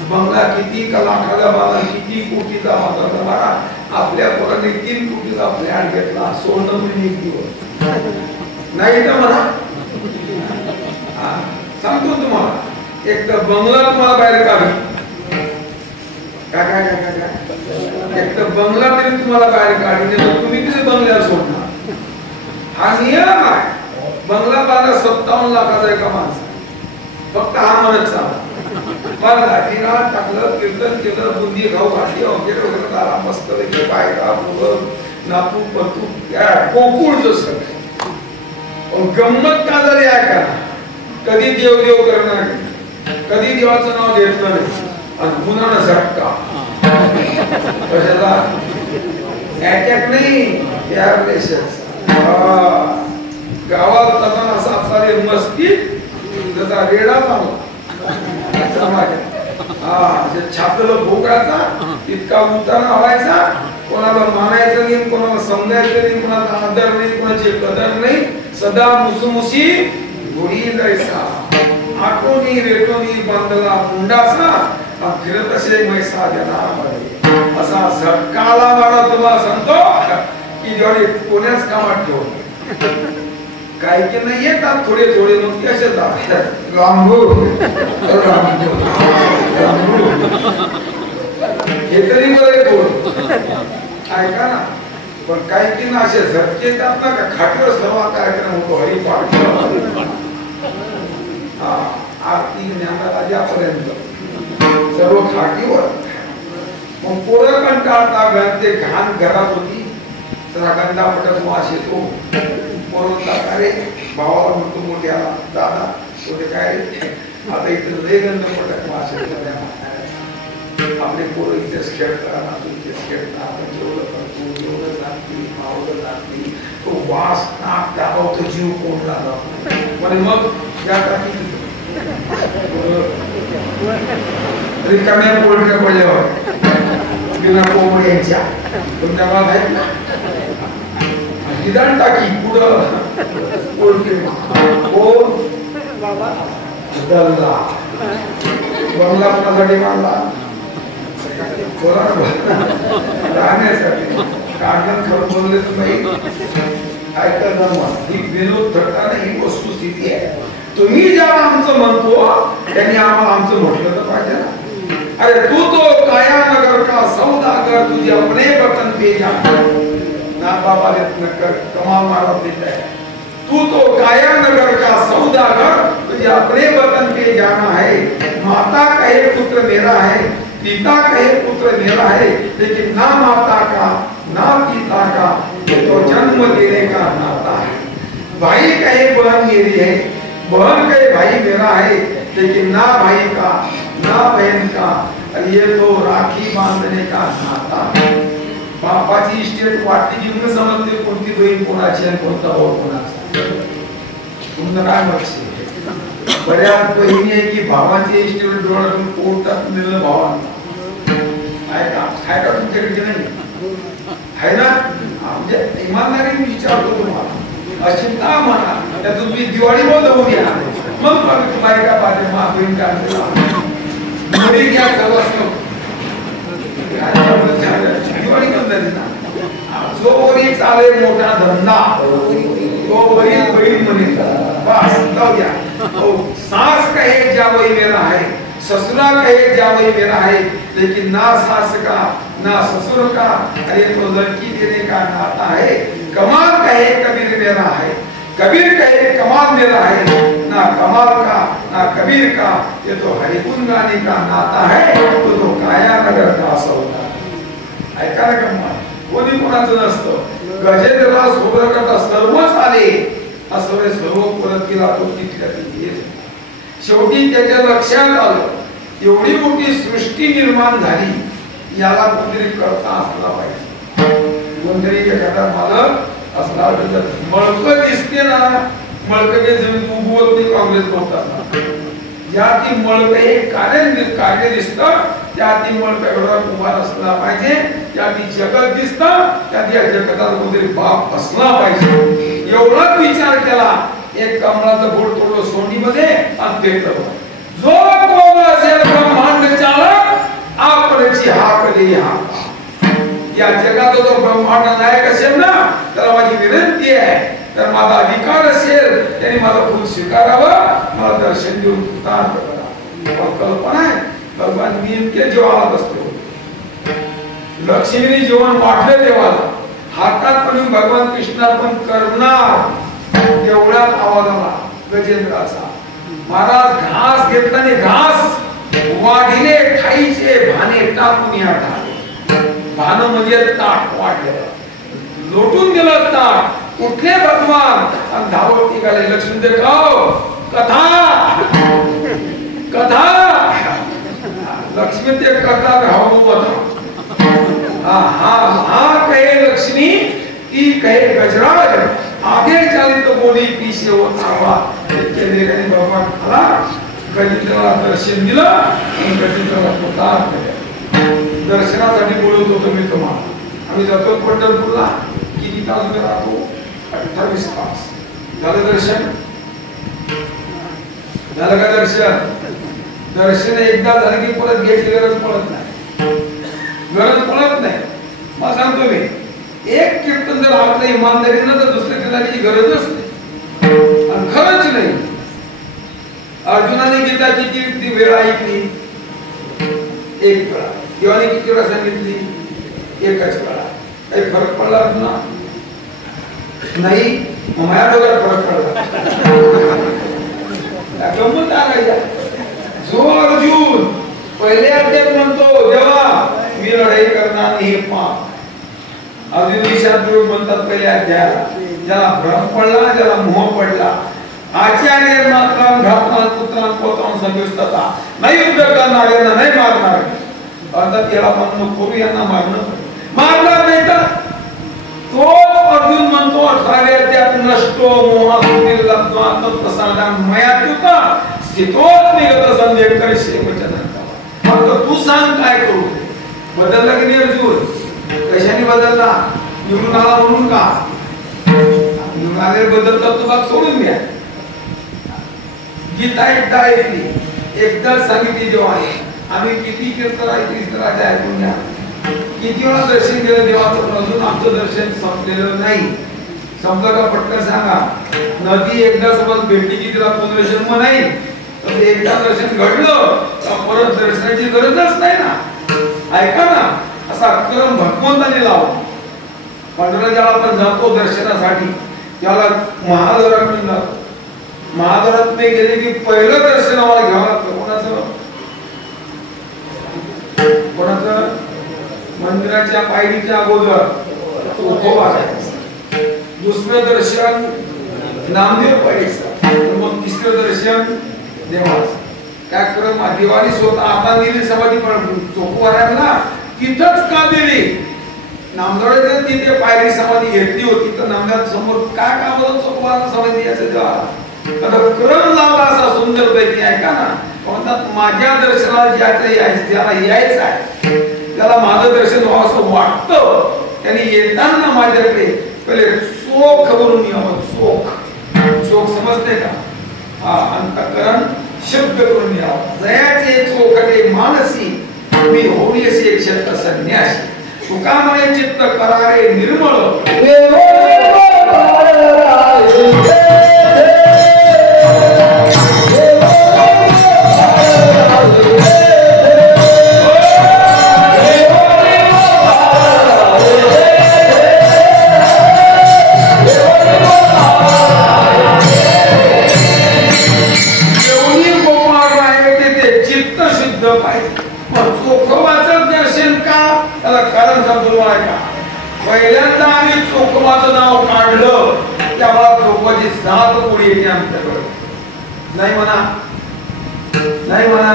बंगला किती लाखाचा बांधला, किती कोटीचा बांधला, आपल्या पोराने 3 कोटीचा फ्लॅट घेतला. सोडणं म्हणजे एक दिवस नाही तर म्हणा. सांगतो तुम्हाला, एक तर बंगला तुम्हाला बाहेर काढू, काय एक तर बंगला तरी तुम्हाला बाहेर काढून तुम्ही किती बंगल्यावर सोडणार. हा नियम आहे. बंगला बांधा 57 लाखाचा एका माणसा, फक्त हा म्हणत चालला. बांधला, किरा टाकलं, कीर्तन केलं, बुंदी खाऊ घातली वगैरे वगैरे, आराम मस्त पैकी बायका मुलं नातू पतू कोकुळ जसं. गंमत का झाली आहे का, कधी देव देव करणार नाही, कधी देवाचं नाव घेतलं नाही, आणि पुन्हा झटका कशाला. अटॅक नाही, गावात लग्न असा सारे मस्तीत त्याचा रेडा चालला. छापलं भोगाचा इतका उतारा व्हायचा, कोणाला मानायचं नाही, कोणाला समजायचं नाही, कोणाचा आदर नाही, कोणाची कदर नाही. सदा मुसमुसी गोडी जायचा, आठवणी रेटोनी बांधला मुंडासा, फिरत असे मैसा जनामध्ये. असा झटकाला मला तुम्हाला सांगतो की जेवढे कोण्याच कामात ठेवतो. काही की नाही येतात थोडे थोडे, मग कसे जातात हे तरी बरे बोल ऐका ना. पण काही की ना असे झटके येतात ना, का खाटीवर सर्व कार्यक्रम होतो. हरिपाठ, आरती, ज्ञानापर्यंत सर्व खाटीवर. मग पोरं कंटाळता, घरते घाण घरात होती, जरा गंधापटक वास येतो. पोरांना अरे भावाला म्हणतो मोठ्याला दादा तो काय आता इथे लय गंधपटक वास येतो. आपले पोरं इथेच खेळतात, आपण इथेच खेळतात, आपण जेवढं करतो जेवढं जाती मावळं जाती तो वास नाक दाबावतो, जीव कोणला जातो. आणि मग या रिकाम्या पोळट्या पडल्यावर बिना कोंबड्यांच्या तुमच्या गावात आहेत ना, निदान टाकी पुढं पोळट्री कोण दल्ला बंगला कोणासाठी बांधला राहण्यासाठी. काढणं खरं बोलले नाही ऐकत ही विनोद थट्टा नाही, ही वस्तुस्थिती आहे. तुम्ही ज्याला आमचं म्हणतो त्यांनी आम्हाला आमचं म्हटलं तर पाहिजे ना. अरे तू तो काया नगर का सौदागर तुझे अपने वतन पे जाना ना बाबा कर कमाल मारा देता है. तू तो काया नगर का सौदागर तुझे अपने वतन पे जाना है. माता कहे पुत्र मेरा है, पिता कहे पुत्र मेरा है, लेकिन ना माता का ना पिता का ये तो जन्म देने का नाता है. भाई कहे बहन मेरी है, बहन कहे भाई मेरा है, लेकिन ना भाई का ना बहन का ये तो राखी बांधने का नाता. बापाची इस्टेट वाटली की तुम्ही समजते कोणती बहीण कोणाची आणि कोणता भाऊ कोणाचा. तुमचं काय मत? बऱ्याच बहिणी आहे की भावाची इस्टेट डोळ्यातून पोटात नेलं भावांना आहे का तुमच्याकडे नाही आहे ना. म्हणजे इमानदारीने विचारतो तुम्हाला अशी ना म्हणा त्या तुम्ही दिवाळी बोलवून घ्या मग तुम्हाला का पाहिजे मा बहीण काय मुली घ्या सर्व असतं दिवाळी बंद ना. जो वरी चाले मोठा धंदा तो वरील बहीण म्हणेल बस जाऊ द्या. सास कहे जावई मेरा है, ससुरा कहे जावई मेरा है, लेकिन ना सास का ना ससुर का अरे तो लड़की देने का नाता है. कमाल कहे कबीर मेरा है, कबीर कहे कमाल मेरा है, ना कमाल का ना कबीर का ये तो हरिगुण गाने का नाता है. तो काया नगर का सौदा. ऐका ना कमाल कोणी कोणाचं नसतं. गजेंद्रला सोबरकता सर्वच आले असं सर्व परत केला तो तिथल्या तिथे. शेवटी त्याच्या लक्षात आलं एवढी मोठी सृष्टी निर्माण झाली याला कोणतरी करता असला पाहिजे. कोणतरी एखादा मालक असला मळकं दिसते ना, मळकं जमीन उगवत नाही काँग्रेस बोलतात या ती मळकं हे कार्य दिसतं त्या ती मळकं एवढा कुमार असला पाहिजे. त्या ती जगत दिसतं त्या त्या जगताला कोणतरी बाप असला पाहिजे. एवढाच विचार केला. एक कमळाचं बोट तोडलं सोंडीमध्ये आणि फेकलं. जो कोण असेल ब्रह्मांड चालक आपणची हाक दे हाक. या जगाचा जो ब्रह्मांड नायक असेल ना त्याला माझी विनंती आहे तर माझा अधिकार असेल त्यांनी माझं फूल स्वीकारावं, मला दर्शन देऊन कृतार्थ करा. कल्पना आहे भगवान नेमके जेवायला बसतो. लक्ष्मीने जेवण वाढलं देवाला हातात पण भगवान कृष्णात पण करणार. एवढ्यात आवाज आला गजेंद्राचा. महाराज घास घेतला आणि घास वाढीने खाईचे भाने टाकून या भान म्हणजे ताट वाढलेलं लोटून दिलं ताट. कुठले भगवान आणि धावत निघाले. लक्ष्मी गाव कथा कथा लक्ष्मी ते कथा धावू हा हा हा कहे लक्ष्मी ती कहे गजराज. आगे चाले तो बोली पीछे वो आवा. त्याने भगवान आला गजेंद्राला दर्शन दिलं आणि गजेंद्राला कृतार्थ केलं. दर्शनासाठी बोलत होतो मी तुम्हाला. आम्ही जातो पंढरपूरला किती तास राहतो 28 तास. झालं दर्शन झालं का दर्शन. दर्शन एकदा झालं की परत घ्यायची गरज पडत नाही. गरज पडत नाही. मग सांगतो मी एक कीर्तन जर आपल्या इमानदारीनं तर दुसऱ्या कीर्तनाची गरजच नाही आणि खरंच नाही. अर्जुनाने गीता किती वेळा ऐकली? एक वेळा. देवाने किती वेळा सांगितली? एकच वेळा. काही फरक पडला ना नाही. माझ्या डोक्यात फरक पडला. गंमत आला. जो अर्जुन पहिले अध्यात म्हणतो देवा मी लढाई करणार नाही. अर्जुन दशाद्योग म्हणतात पहिल्या अध्यायाला. ज्याला भ्रम पडला, ज्याला मोह पडला, आचार्य मात्रां घातमान पुत्रां पोत्रां संयुक्तता नाही युद्ध करणाऱ्यांना नाही मारणार. अर्थात याला म्हणणं करू, यांना मारणार नाही तर तो अर्जुन म्हणतो 18व्या अध्यायात नष्टो मोहासुतील लब्ध्वा प्रसादान मयाच्युता स्थितोत निगत संदेह करिष्ये वचनं. फक्त तू सांग काय करू. बदलला की नाही अर्जुन? कशाने बदलला? निवडून आला म्हणून का? निवडून आले बदलता तू बाग सोडून द्या. गीता एकदा ऐकली, एकदा सांगितली जेव्हा आम्ही किती कीर्तन ऐकली तर राजा ऐकून घ्या. किती वेळा दर्शन केलं देवाचं, पण अजून आमचं दर्शन संपलेलं नाही. संपलं का पटकन सांगा. नदी एकदा समज भेटली की तिला पुनर्जन्म नाही, तर एकदा दर्शन घडलं तर परत दर्शनाची गरजच नाही ना. ऐका ना, असा क्रम भगवंताने लावला. पंढरपूरला ज्याला आपण जातो दर्शनासाठी त्याला महादरात जातो. महादरात नाही गेले की पहिलं दर्शन आम्हाला घ्यावं लागतं. कोणाचं? मंदिराच्या पायरीच्या अगोदर चोखोबा. दुसरं दर्शन नामदेव पायरीचं, मग तिसरं दर्शन देवाचं. काय क्रम? दिवाळी स्वतः आता दिली समाधी, पण चोखोबाऱ्यांना तिथंच का दिली? नामदेवाच्या तिथे पायरी समाधी घेतली होती, तर नामदेव समोर काय काम होतं चोखोबाला समाधी द्यायचं देवाला? आता क्रम लावला असा सुंदर पैकी. ऐका ना, म्हणतात माझ्या दर्शनाला ज्याला यायचं आहे त्याला माझं दर्शन व्हावं असं वाटतं, त्यांनी येताना माझ्याकडे पहिले चोख करून यावं. चोख समजते का? हा, अंतःकरण शब्द करून यावं. जयाचे चोखटे मानसी मी होईसी एक शब्द संन्यासी. तुका म्हणे चित्त करारे निर्मळ पहिल्यांदा आम्ही चोखोबाचं नाव काढलं तेव्हा चोखोबाची सात पुढे येते आमच्याकडे. नाही म्हणा.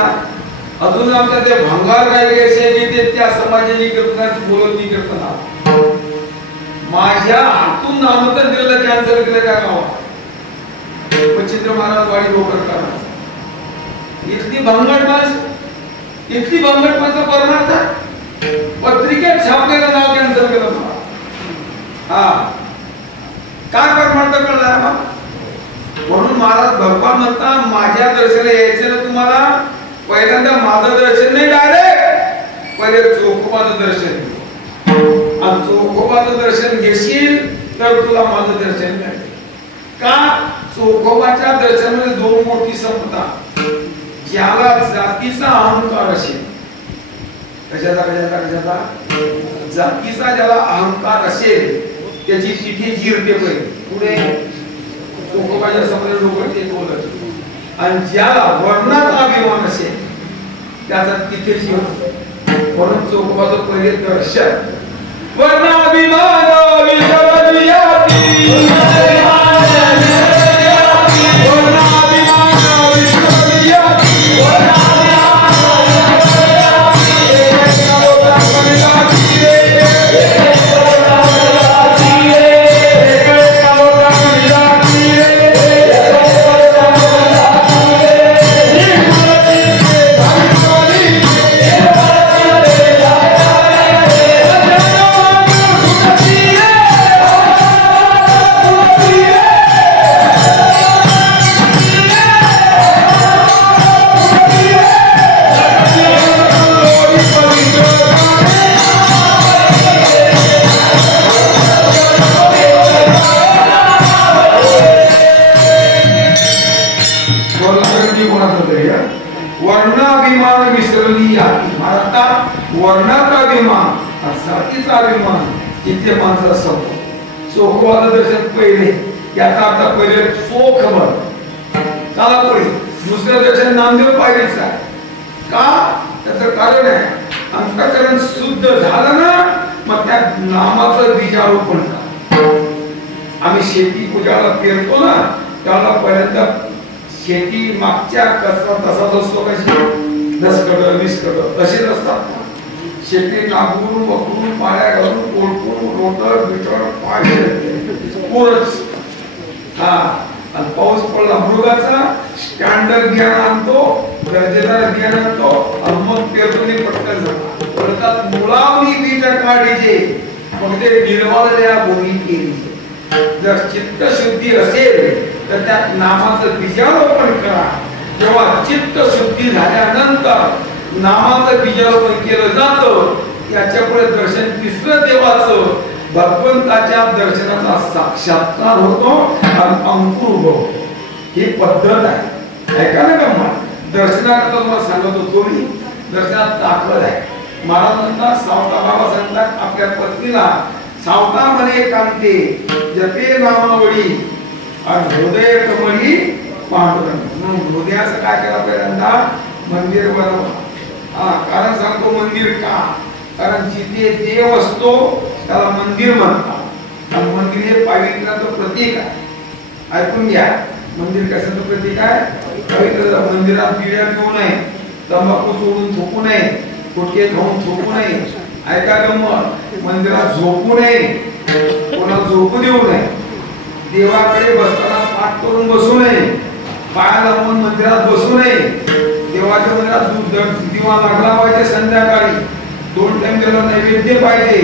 अजून आमच्या ते भंगार गायले असे ते त्या समाजाची कीर्तनात बोलत नाही कीर्तना. माझ्या हातून नामकरण दिलेलं कॅन्सल केलं त्या गावात चित्र महाराज वाडी गोकरकर. इथली भंगार माणसं परमार्थ पत्रिकेत छापलेलं नाव कॅन्सल केलं मला. हा, काय परमार्थ कळला? म्हणून महाराज भगवान म्हणता माझ्या दर्शनाला यायचं ना तुम्हाला, पहिल्यांदा माझं दर्शन नाही, डायरेक्ट पहिले चोखोबाचं दर्शन. आणि चोखोबाचं दर्शन घेशील तर तुला माझं दर्शन मिळेल. का? चोखोबाच्या दर्शनामध्ये दोन मोठी संपदा. ज्याला जातीचा अहंकार असेल, कशाचा जातीचा ज्याला अहंकार असेल त्याची तिथे जिरते पहिले पुढे चोखोबाच्या समोर लोक ते बोलत. आणि ज्याला वर्णाचा अभिमान असेल त्याचा तिथे जीव. म्हणून चोखोबाचं पहिले दर्शन. वर्णाभिमान वर्णाभिमान विसरली वर्णाचा अभिमान जातीचा अभिमान तिथे माणसा संपतो. चोखोबाचं दर्शन पहिले याचा अर्थ पहिले चोख बन चला पुढे. दुसरं दर्शन नामदेव पायरीचं आहे. का? त्याचं कारण आहे अंतःकरण शुद्ध झालं ना मग त्या नामाचं बीजारोपण करा. आम्ही शेती पूजाला पेरतो ना, त्याला पर्यंत शेती मागच्या कसा तसाच असतो कशी 10 कड 20 कड तसेच असतात. शेती नागून वखरून पाया घालून कोळपून रोटर बिटर पाय हा. आणि पाऊस पडला मृगाचा स्टँडर्ड बियाणं आणतो, दर्जेदार बियाणं आणतो आणि मग पेरणी पटकन जातात. पडतात मुळावणी बीज काढीचे मग ते निर्मळल्या बोली केली. जर चित्त शुद्धी असेल तर त्या नामाचं बीजारोपण करा. जेव्हा चित्त शुद्धी झाल्यानंतर नामाचं बीजारोपण केलं जातं, त्याच्यापुढे दर्शन तिसरं देवाचं भगवंताच्या दर्शनाचा साक्षात्कार होतो आणि अंकुर होतो. ही पद्धत आहे. ऐका ना का दर्शनाकरता तुम्हाला सांगत होतो मी, दर्शनात ताकद आहे. महाराजांना सावता बाबा सांगतात आपल्या पत्नीला, सावता म्हणे कांते जपे नामावळी आणि हृदय कमळी पांडुरंग. मग हृदयाचं काय केलं पहिल्यांदा मंदिर बनवा. कारण सांगतो मंदिर का, कारण जिथे देव असतो त्याला मंदिर म्हणतात. आणि मंदिर हे पावित्र्याचं प्रतीक आहे. ऐकून घ्या, मंदिर कशाचं प्रतीक आहे? पवित्र. मंदिरात पिढ्या पिऊ नये, तंबाखू सोडून झोपू नये, गुटखे खाऊन झोपू नये. ऐका गंमत, मंदिरात झोपू नये, कोणाला झोपू देऊ नये. देवाकडे बसताना पाठ करून बसू नये, पाया लावून मंदिरात बसू नये. देवाच्या मंदिरात दूध दिवा लागला पाहिजे, संध्याकाळी 2 टाइम त्याला नैवेद्य पाहिजे,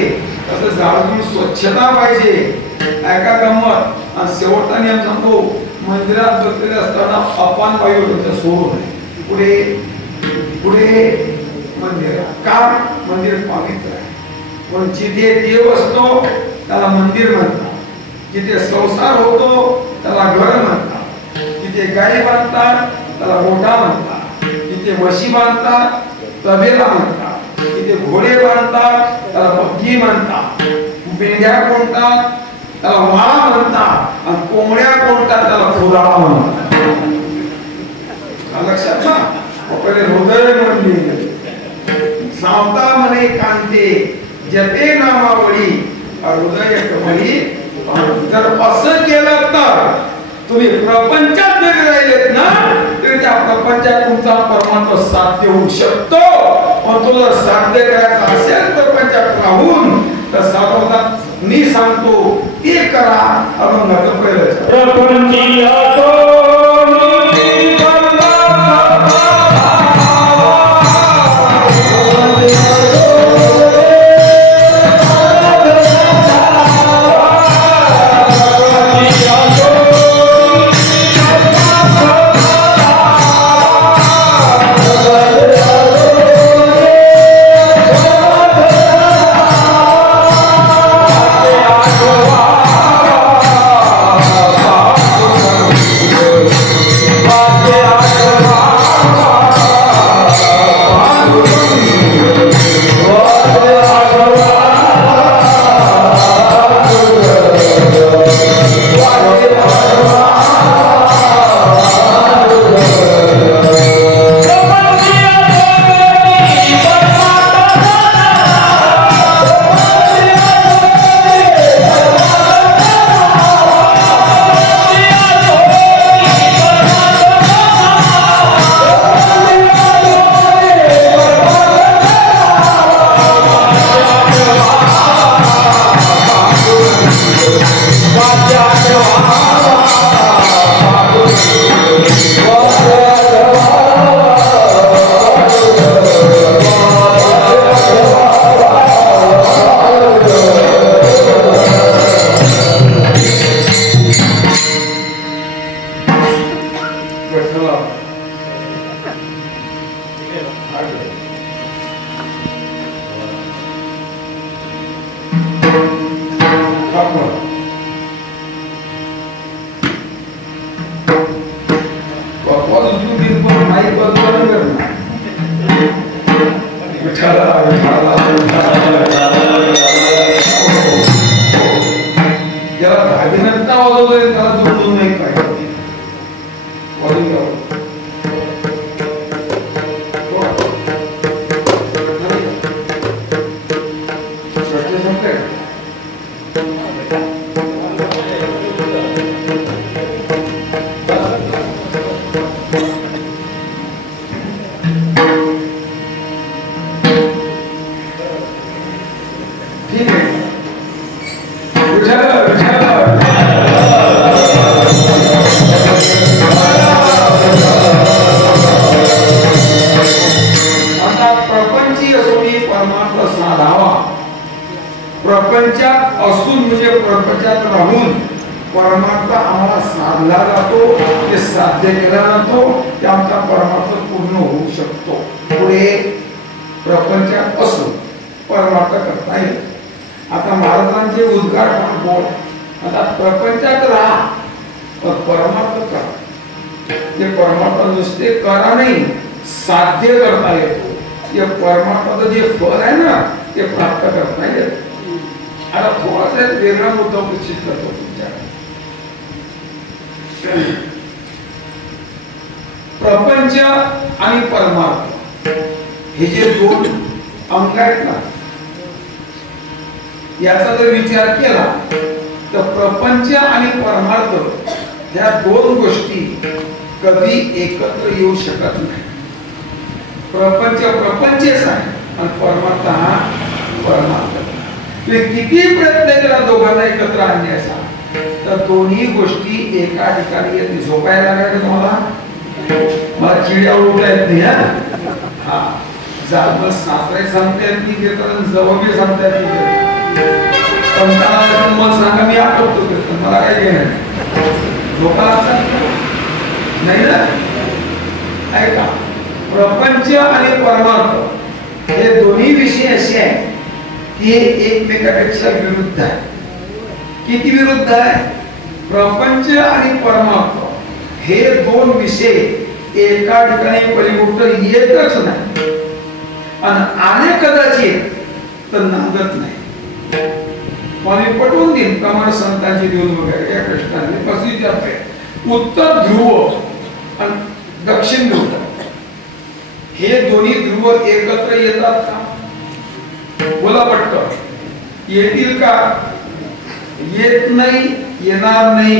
तसं झाडून स्वच्छता पाहिजे. ऐका गंमत. आणि शेवटचा नियम सांगतो, मंदिरात बसलेले असताना अपान वायू सोडू नये. पुढे पुढे मंदिर का? मंदिर पवित्र आहे. पण जिथे देव असतो त्याला मंदिर म्हणतात, जिथे संसार होतो त्याला घर म्हणतात, जिथे गाई बांधतात त्याला गोठा म्हणतात, जिथे म्हशी बांधतात तबेला म्हणतात, जिथे घोडे बांधतात त्याला बग्गी म्हणतात, मेंढ्या कोणतात त्याला माळा म्हणतात, आणि कोंबड्या कोणतात त्याला खुराळा म्हणतात. लक्षात ना. पहिले हृदय म्हणले सावता म्हणे कांते जपे नामावळी हृदय कमळी. जर असं केलं तर तुम्ही प्रपंचात जरी राहिलेत ना, तरी त्या प्रपंचात तुमचा परमात्मा साध्य होऊ शकतो. पण तो जर साध्य करायचा असेल प्रपंचात राहून, तर साधवता मी सांगतो ते करा. अभंगाचं पहिलं प्रपंचात राहून परमार्थ आम्हाला साधला जातो, ते साध्य केला जातो, ते आमचा परमार्थ पूर्ण होऊ शकतो. पुढे प्रपंचात असून परमार्थ करता येईल. आता महाराजांचे उद्गार बोल, आता प्रपंचात राहा पण परमार्थ करा. ते परमार्थ नुसते करा नाही, साध्य करता येतो. ते परमार्थाचं जे फळ आहे ना ते प्राप्त करता येत. आता थोडासा वेगळा मुद्दा उपस्थित करतो तुमच्याकडे. प्रपंच आणि परमार्थ हे जे दोन अंग आहेत ना, याचा जर विचार केला तर प्रपंच आणि परमार्थ या दोन गोष्टी कधी एकत्र येऊ शकत नाही. प्रपंच प्रपंचच आहे आणि परमार्थ हा परमार्थ. किती प्रयत्न केला दोघांना एकत्र आणण्याचा तर दोन्ही गोष्टी एका ठिकाणी येत नाही. झोपायला लागल्या तुम्हाला, मला चिड्या उठता येत नाही. हा जाग सासरे सांगता येत नाही घेतात, जवळ सांगता येत नाही. पण मला सांगा मी आठवतो मला काय घेणार झोपायला नाही ना. ऐका, प्रपंच आणि परमार्थ हे दोन्ही विषय असे आहेत की एकमेकांपेक्षा विरुद्ध आहे. किती विरुद्ध आहे? प्रपंच आणि परमार्थ हे दोन विषय एका ठिकाणी परिपूर्ण येतच नाही आणि आले कदाचित तर नांदत नाही. मी पटवून देईन प्रमाण संतांची देऊन वगैरे या प्रश्नाने पसंती आहे. उत्तर ध्रुव आणि दक्षिण ध्रुव हे दोन्ही ध्रुव एकत्र येतात का? बोला पटकन. येतील का? येत नाही, येणार नाही.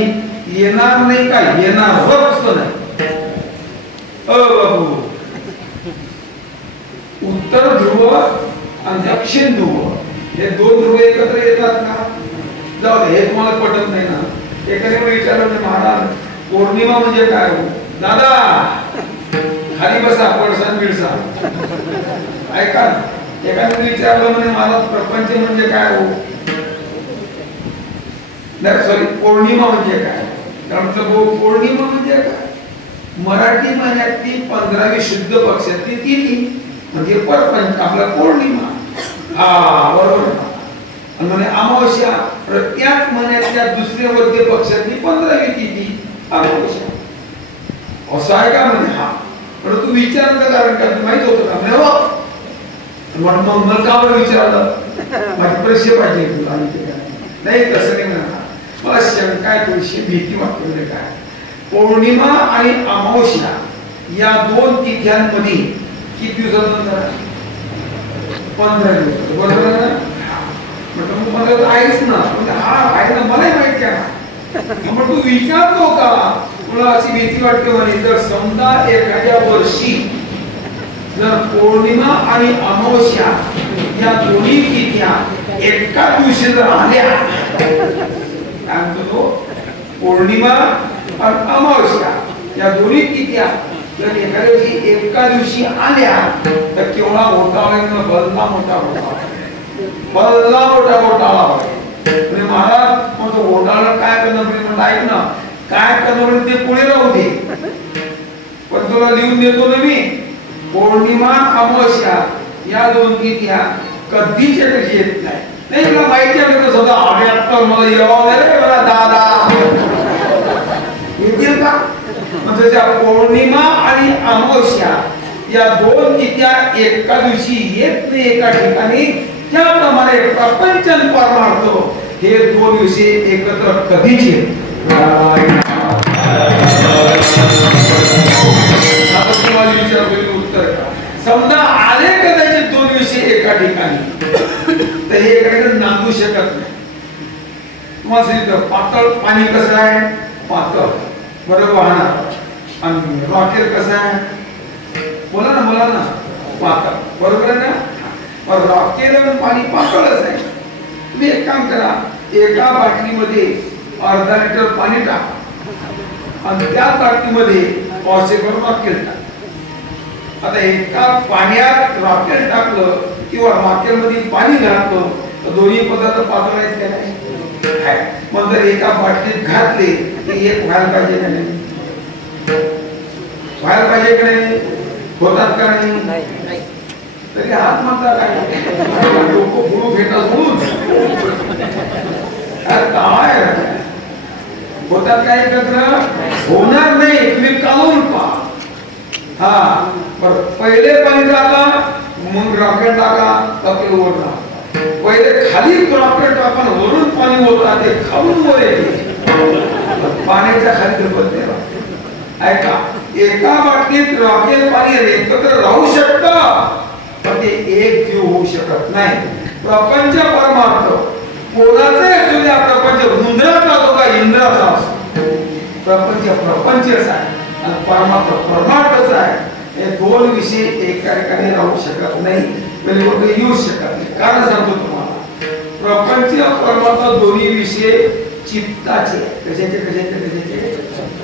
येणार नाही का? येणारच नाही. बाबू, उत्तर ध्रुव आणि दक्षिण ध्रुव हे दोन ध्रुव एकत्र येतात का? जाऊ दे, हे तुम्हाला पटत नाही ना. एखाद्याने विचारलं महाराज पौर्णिमा म्हणजे काय हो? दादा खाली बसा, पडसा बिडसा. ऐका, एखाद्याने विचारलं म्हणजे मला प्रपंच म्हणजे काय हो? नाही सॉरी, पौर्णिमा म्हणजे काय? कारण पौर्णिमा म्हणजे काय? मराठी महिन्यातली 15वी शुद्ध पक्षातली तिथी म्हणजे परपंच, आपला पौर्णिमा. हा बरोबर. म्हणजे अमावस्या प्रत्येक महिन्यातल्या दुसऱ्या वद्य पक्षातली 15वी तिथी अमावस्या असं आहे का? म्हणजे हा परंतु विचारायचं कारण का माहित होतं का? मग का बरं विचारलं? माझी परीक्षा पाहिजे तुला. नाही तसं नाही म्हणा, मला शंका आहे, थोडीशी भीती वाटते. म्हणजे काय, पौर्णिमा आणि अमावस्या या दोन तिथ्यांमध्ये किती दिवसानंतर? 15 दिवस. बरोबर ना? म्हटलं मग मला आहेच ना. म्हणजे हा आहे ना, मलाही माहिती आहे. मग तू विचारतो का? तुला अशी भीती वाटते म्हणे जर समजा एखाद्या वर्षी जर पौर्णिमा आणि अमावस्या या दोन्ही तिथ्या एका दिवशी जर आल्या, काय म्हणतो तो? पौर्णिमा आणि अमावस्या या दोन्ही तिथ्या जर एखाद्या दिवशी एका दिवशी आल्या तर केवढा घोटाळा भलता मोठा घोटाळा, भलता मोठा घोटाळा. म्हणजे महाराज मग तो घोटाळा काय करणं? म्हणलं ऐक ना, काय करणं ते पुढे राहू दे, पण तुला लिहून देतो ना मी. पौर्णिमा अमावस्या या दोन तिथ्या कधीच येत नाही. नाही तुला माहिती आहे सगळं आव्यात्तर मला येवावं रे मला दादा येतील का? म्हणजे त्या पौर्णिमा आणि अमावस्या या दोन तिथ्या एका दिवशी येत नाही एका ठिकाणी. त्याप्रमाणे प्रपंच आणि परमार्थ हे दोन विषय एकत्र कधीच येत. उत्तर का? समजा आले कदाचित दोन विषय एका ठिकाणी तर हे एकाकडे नांदू शकत नाही. तुम्हाला पातळ पाणी कसं आहे? पातळ बरोबर वाहणार. आणि रॉकेट कसं आहे? बोला ना, बोला ना. पातळ बरोबर आहे ना. पण रॉकेट आणि पाणी पातळच आहे. तुम्ही एक काम करा, एका बाटलीमध्ये अर्धा लिटर पाणी टाका आणि त्या बाटलीमध्ये पॉसिबल रॉकेट टाका. आता एका पाण्यात रॉकेट टाकलं किंवा रॉकेटमध्ये पाणी घातलं तर दोन्ही पदार्थ पातळ आहेत का नाही? मग जर एका बाटलीत घातले की एक व्हायला पाहिजे का नाही? व्हायला पाहिजे का नाही? होतात का नाही? तरी हात म्हणता काय लोक गुरु घेतात म्हणून काय होतात काय एकत्र होणार नाही. तुम्ही काढून पहा. हा बर पहिले पाणी टाका मग रॉकेट टाका रॉकेट वर टाका. पहिले खाली रॉकेट टाका वरून पाणी होता ते खाऊन वर येते. पाण्याच्या खाली बदले ऐका एका बाटलीत रॉकेट पाणी एकत्र राहू शकतं पण ते एक जीव होऊ शकत नाही. प्रपंच परमार्थ कोणाचाही असू द्या. प्रपंच रुंद्राचा असो का इंद्राचा असो प्रपंच प्रपंचच आहे आणि परमार्थ परमार्थच आहे. हे दोन विषय एका ठिकाणी राहू शकत नाही. पलीकडे येऊ शकत नाही. कारण सांगतो तुम्हाला प्रपंच परमार्थ दोन्ही विषय चित्ताचे कशाचे कशाचे कशाचे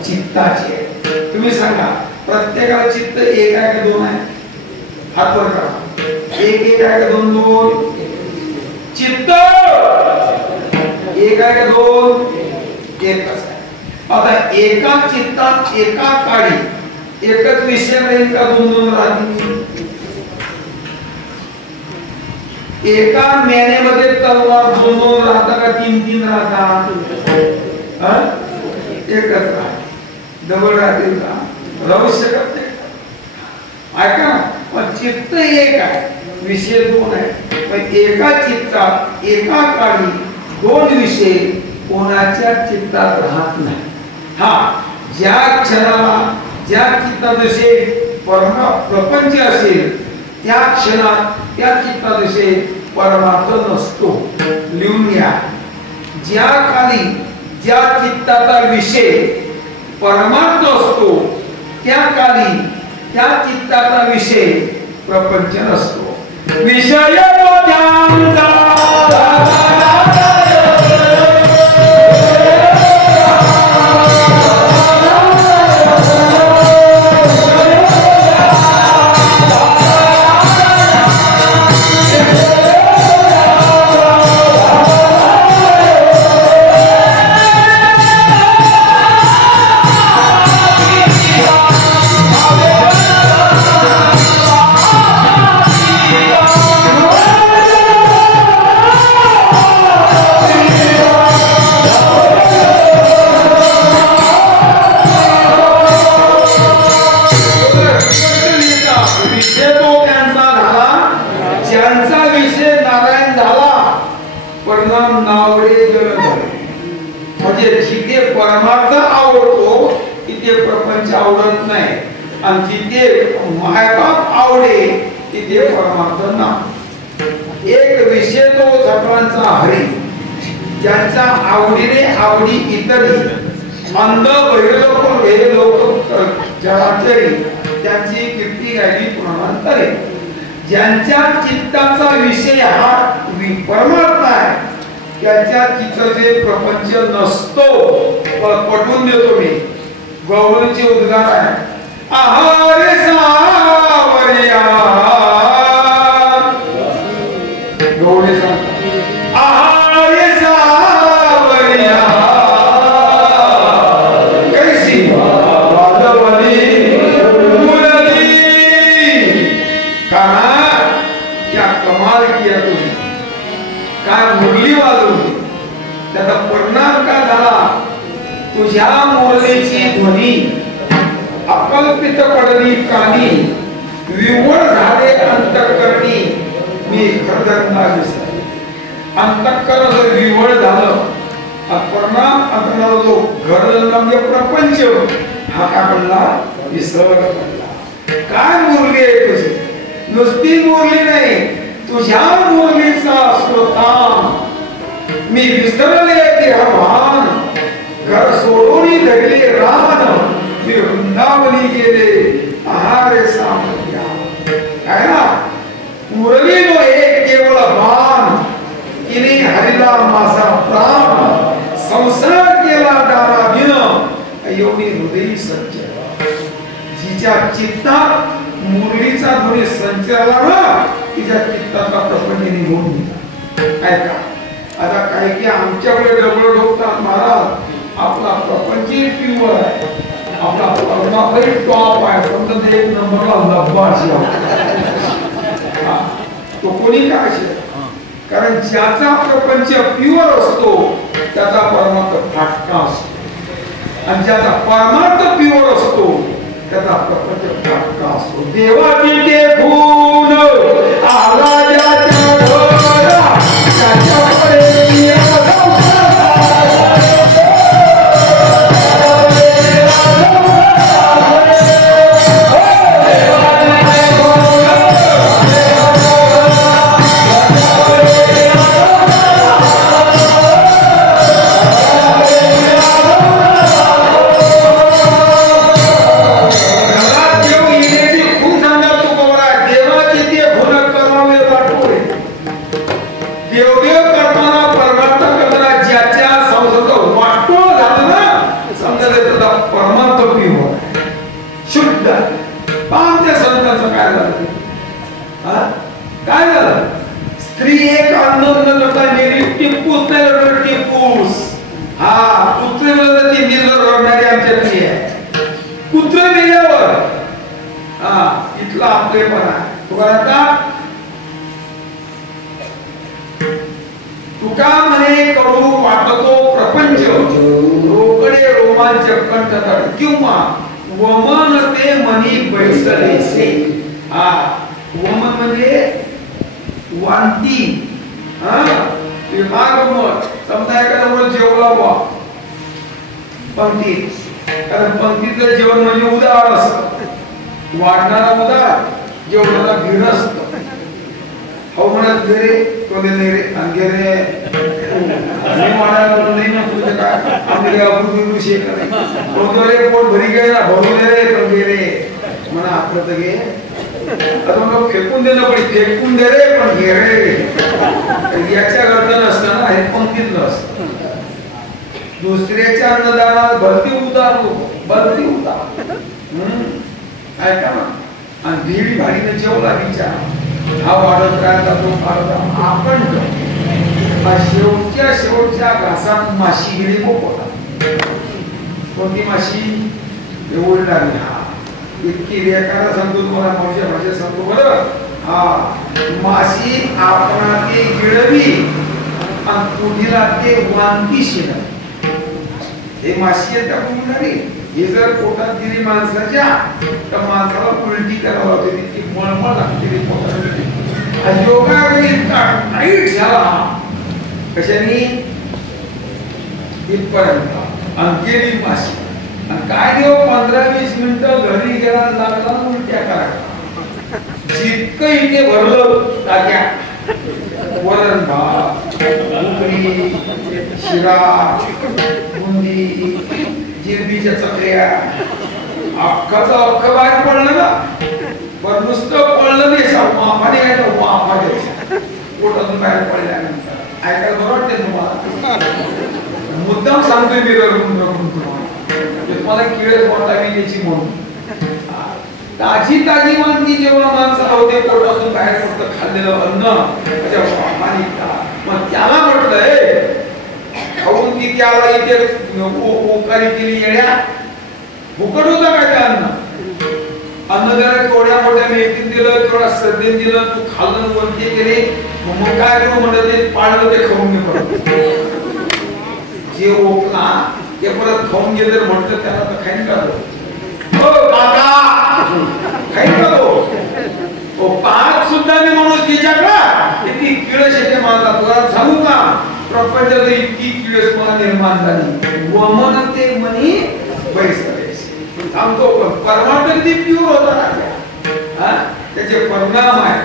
चित्ताचे. तुम्ही सांगा प्रत्येकाला चित्त एक आहे का दोन आहे? हात वर करा. एक एक आहे का दोन दोन? चित्त एक आहे का दोन? एकच आहे. आता एका चित्तात एका काळी एकच विषय राहील का दोन दोन राहतील? एका मेनेमध्ये तलवार दोन दोन राहतात का तीन तीन राहतात? एकच राहतात. डबल राहतील का? राहू शकत नाही. ऐका पण चित्त एक आहे विषय दोन आहे. पण एका चित्तात एका काळी दोन विषय कोणाच्या चित्तात राहत नाही. हा ज्या क्षणाला ज्या चित्ताविषयी प्रपंच असेल त्या क्षणात त्या चित्ताविषयी परमार्थ नसतो. लिहून घ्या. ज्या काली ज्या चित्ताचा विषय परमार्थ असतो त्या काली त्या चित्ताचा विषय प्रपंच नसतो. विषय परमार्थ आवडतो तिथे प्रपंच आवडत नाही आणि जिथे मायबाप आवडे तिथे परमार्थ नाही. एक विषय तो सगळ्यांचा हरी ज्यांच्या आवडीने आवडी इतरी अंध बहिर्लोक हे लोक जगाचरी त्यांची कीर्ती गायली पुराणांतरे. ज्यांच्या चित्ताचा विषय हा परमार्थ आहे त्याच्या चित्ताचे प्रपंच नसतो. पटवून देतो मी. गौरवचे उद्गार आहे आहारे सावरिया गौरे आहारे सावरिया कैसी वादवली मुरली. काना क्या कमाल किया तुम्ही. काय मुरली वाजवली. त्याचा परिणाम काय झाला? तुझ्या मुरलीची ध्वनी अकल्पित पडली कानी विवळ झाले अंतःकरणी मी खरदंगा विसरले. अंतःकरण जर विवळ झालं परिणाम आपला जो घरदंगा म्हणजे प्रपंच हा काय म्हणला विसरला पडला. काय मुरली आहे तुझी? नुसती मुरली नाही तुझ्या मुरलीचा श्रोता मी विसरले ते भान. घर सोडून धरले रान मी वृंदावनी गेले आहारे सामर्थ्या. काय ना मुरली नो एक केवळ भान इने हरिला माझा प्राण संसार केला दारा बिन एवढी हृदय संचय. जिच्या चित्तात मुरलीचा ध्वनी संचरला ना तिच्या चित्ताचा प्रपंच निघून. ऐका आता काही की आमच्याकडे डबल ठोकतात महाराज, आपला प्रपंच प्युअर आहे, आपला परमात्मा टॉप आहे, पण ते एक नंबरला लब्बा तो कोणी काय असेल, कारण ज्याचा प्रपंच प्युअर असतो त्याचा परमार्थ फाटका असतो, आणि ज्याचा परमार्थ प्युअर असतो त्याचा प्रपंच फाटका असतो. देवाची ते गुण आला ज्याच्या घरा, त्याच्याकडे तुका म्हणे कडू वाटतो प्रपंच, रोकडे रोमांचक कंठतर, किंवा वमन ते मनी बैसलेसे. वमन म्हणजे वांती, समजा एखाद्या जेवला बा पंक्तीत, कारण पंक्तीतलं जेवण म्हणजे उदार असत, वाढणारा उदार, जेवणाला भीड असत. हो म्हणत घरे कोणी नाही रे, आणि गेले वाढायला नाही ना तुझं काय, आम्ही आपण शेक पोट भरी गेला भरू दे रे, पण गेले म्हणा आपलं तर घे, आता फेकून दिलं पण फेकून दे रे, पण घे रे, याच्या गरजा नसतं ना, हे पंक्तीतलं असतं. दुसऱ्याच्या अन्नदानात भरती उतार, भरती उतार, ऐका ना. आणि भीड भाडीने जेवला विचार, हा वाढत राहता तो फारता आपण शेवटच्या घासात माशी गेली पोपटा. कोणती माशी? एवढी लागली. हा इतकी रेखाला सांगतो तुम्हाला, मावशी भाषेत सांगतो बरं. माशी आपण ते गिळवी आणि पुढीला ते वांती शिरली. हे माशी येतात म्हणणारी, हे जर पोटात गेली माणसाच्या तर माणसाला उलटी करावं लागते, तितकी मळमळ लागते पोटात. योगाकडे इतका टाईट झाला कशाने, इथपर्यंत, आणि गेली माशी. आणि काय देव 15-20 मिनिटं घरी गेला, लागला उलट्या करायला. जितकं इथे भरलं टाक्या, वरण भात, भाकरी, शिरा, बुंदी, जिरबीच्या चकऱ्या, अख्खाचं अख्खं बाहेर पडलं ना. पण नुसतं पडलं नाही, वाफाने यायचं, वाफा द्यायचं पोटातून बाहेर पडल्यानंतर. ऐकायला बरं वाटते तुम्हाला? मुद्दाम सांगतोय मी रडून तुम्हाला किळे पोटावी त्याची म्हणून. ताजी वांगी जेव्हा माणसाला होते पोटातून बाहेर पडतं खाल्लेलं अन्न, मग त्याला म्हटलंय खाऊन ती त्याला इथे ओकारी केली येण्या, फुकट होता काय ते अन्न? अन्न जरा केवढ्या मोठ्या मेथीत दिलं, केवढा श्रद्धेत दिलं, तू खाल्लं वरती केले, मग काय करू म्हणलं, ते पाळलं ते खाऊन घे परत. जे ओकला ते परत खाऊन गेलं म्हटलं त्याला तर खाईन का खाईन का तो पाच सुद्धा मी म्हणून तिच्याकडं किती किळस येते माझा. तुला सांगू का, प्रपंचात इतकी किळस मला निर्माण झाली. वमन ते मनी बैसले सांगतो, पण परमार्थ किती प्युअर होता, त्याचे परिणाम आहे.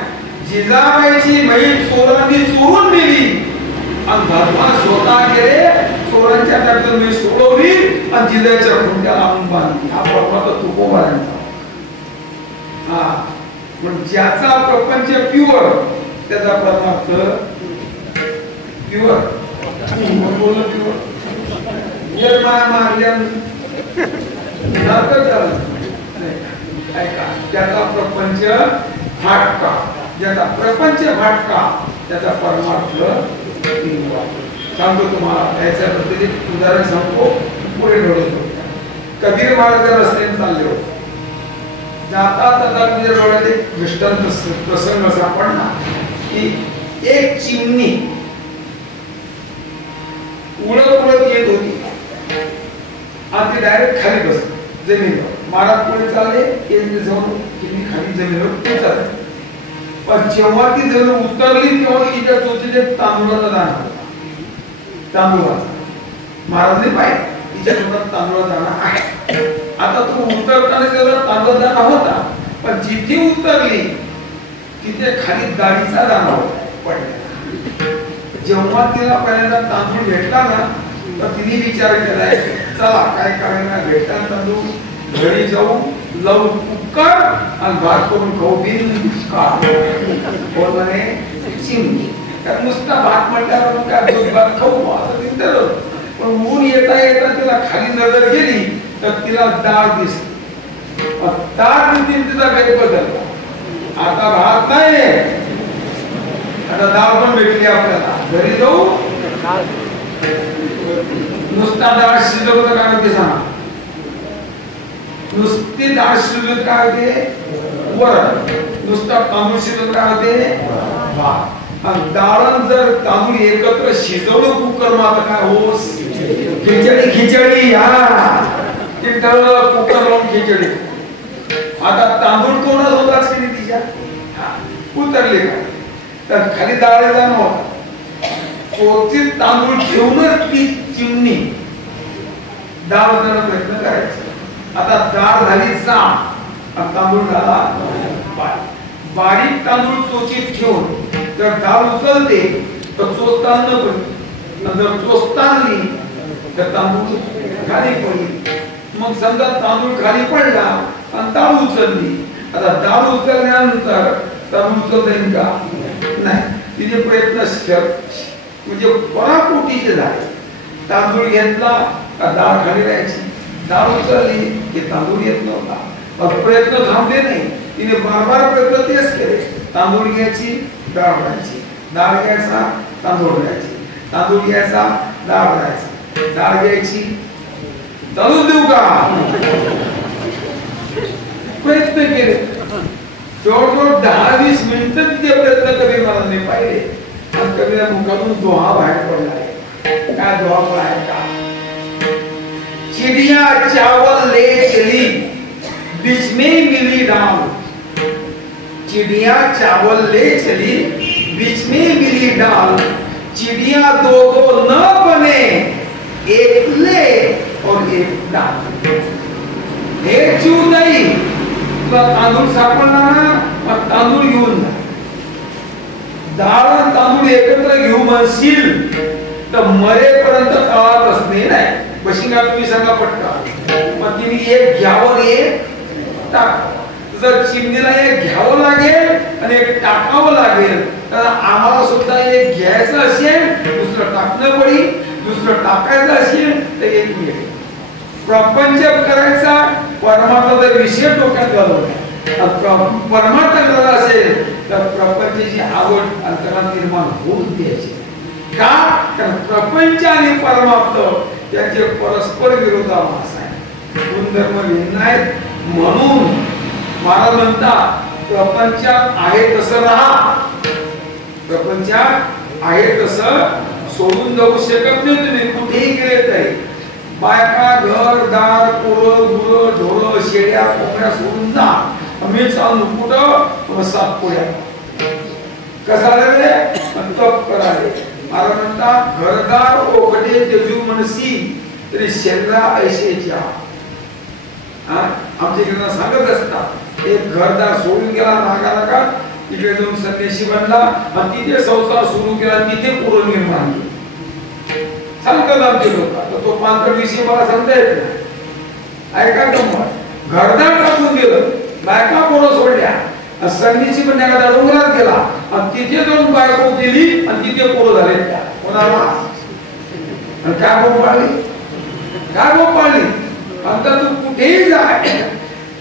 जिजाबाईची म्हैस चोरांनी चोरून नेली आणि धर्मा स्वतः गेले, चोरांच्या त्यातून मी सोडवली आणि जिजाच्या खुंट्याला आणून बांधली. हा परमार्थ तुकोबारांचा. पण ज्याचा प्रपंच प्युअर त्याचा परमार्थ प्युअर. बोल प्युअर निर्माण मारल्या त्याचा प्रपंच फाटका, ज्याचा प्रपंच फाटका त्याचा परमार्थ सांगतो तुम्हाला त्याच्या पद्धतीत उदाहरण सांगतो पुढे डोळे कबीर महाराज रस्त्याने चालले होते जाता जाता तुझ्या डोळ्यात एक दृष्टांत प्रसंग सापडला की एक चिमणी उडत उडत येत होती आणि ती डायरेक्ट खाली बसली जमिनीवर महाराज पुढे चालले केंद्र जाऊन चिमणी खाली जमिनीवर चालले पण जेव्हा ती जमीन उतरली तेव्हा तिच्या चोचीत एक तांदूळाचा दाणा होता तांदूळाचा महाराजने पाहिजे तिच्या तोंडात तांदूळाचा दाणा आहे आता तो उतरताना तेवढा तांदूळाचा दाणा होता पण जिथे उतरली तिथे खाली दाढीचा दाणा होता पडला जेव्हा तिला पहिल्यांदा तांदूळ भेटला ना तर तिने विचार केलाय चला काय करायला भेटला तांदूळ घरी जाऊ लव कुकर आणि भात करून खाऊ बिन का बोल म्हणे चिमणी तर नुसता भात म्हटल्यावर काय दूध भात खाऊ असं विचारलं पण ऊन येता येता तिला खाली नजर गेली तर तिला डाळ दिसली डाळ दिसली तिचा वेग बदलला आता भात नाही आता डाळ पण भेटली आपल्याला घरी जाऊ नुसता डाळ शिजवलं काय होते सांगा नुसती डाळ शिजवत काय होते वरण नुसता तांदूळ शिजवत काय होते भात आणि डाळ जर तांदूळ एकत्र शिजवलं कुकर मध्ये काय हो खिचडी खिचडी हा ते डाळ कुकर लावून खिचडी आता तांदूळ कोणाच होताच की तिच्या उतरले का तर खाली डाळ जाणं कोचित तांदूळ घेऊनच ती चिमणी डाळ जाणं प्रयत्न करायचा आता डाळ झाली जाम तांदूळ झाला बारीक तांदूळ चोचीत ठेवून जर डाळ उचलते तर चोचताना पण जर चोचतानी तर तांदूळ खाली पडली मग समजा तांदूळ खाली पडला आणि डाळ उचलली आता डाळ उचलल्यानंतर तांदूळ उचलता का नाही तिचे प्रयत्न म्हणजे पराकोटीचे झाले तांदूळ घेतला का डाळ खाली राहायची डाळ उचलली की तांदूळ येत नव्हता प्रयत्न थांबले नाही तिने बार प्रयत्न तेच केले तांदूळ घ्यायची डाळ घ्यायची डाळ घ्यायचा तांदूळ घ्यायची तांदूळ घ्यायचा डाळ घ्यायची डाळ घ्यायची चालून देऊ का प्रयत्न केले जवळजवळ 10-20 मिनिटं तिथे प्रयत्न कबीर महाराजांनी पाहिले आणि कबीर मुखातून दोहा बाहेर पडला आहे काय दोहा पडाय का चिड़िया चावल ले चली बीच में मिली डाल चिड़िया चावल ले चली बीच में मिली डाल चिड़िया दो दो न बने एक ले और एक डाल हे चू नाही तांदूळ सापडला ना मग तांदूळ घेऊन जा डाळ आणि तांदूळ एकत्र घेऊ म्हणशील तर मरेपर्यंत तळात असणे नाही बशिंगा तुम्ही सांगा पटका मग तिने एक घ्यावं एक टाक जर चिमणीला एक घ्यावं लागेल आणि एक टाकावं लागेल तर आम्हाला सुद्धा एक घ्यायचं असेल दुसरं टाकणं पडेल दुसरं टाकायचं असेल तर एक मिळेल प्रपंच करायचा परमात्मा विषय डोक्यात घालवला परमात्मा करायला असेल तर प्रपंचाची आवड अंतरात निर्माण होऊन द्यायची का कारण प्रपंच आणि परमात्मा त्याचे परस्पर विरोधाभास आहे गुणधर्म भिन्न आहेत म्हणून महाराज म्हणतात प्रपंचात आहे तसं राहा प्रपंचात आहे तसं सोडून जाऊ शकत नाही तुम्ही कुठेही गेले तरी बायका घर दार पोरं गुरं ढोरं शेळ्या कोंबड्या सोडून जा आम्ही चालू कुठं सातपुड्या कसा रे तप कराले महाराज म्हणतात घरदार ओघडे तेजू मनसी तरी शरीरा ऐशेच्या आमच्या इकडे सांगत असतात एक घरदार सोडून गेला नागाला का तिकडे जाऊन संन्यासी बनला आणि तिथे संसार सुरू केला तिथे पूर्ण निर्माण सांगतात आमचे लोक तर तो पांढरविषयी मला सांगता येत नाही ऐका गंमत घरदार टाकून गेलं बायका पोरं सोडल्या संन्यासी पण त्या डोंगरात गेला आणि तिथे जाऊन बायको गेली आणि तिथे पोरं झाले त्या कोणाला आणि काय बोंब पाळली आता तू कुठेही जाय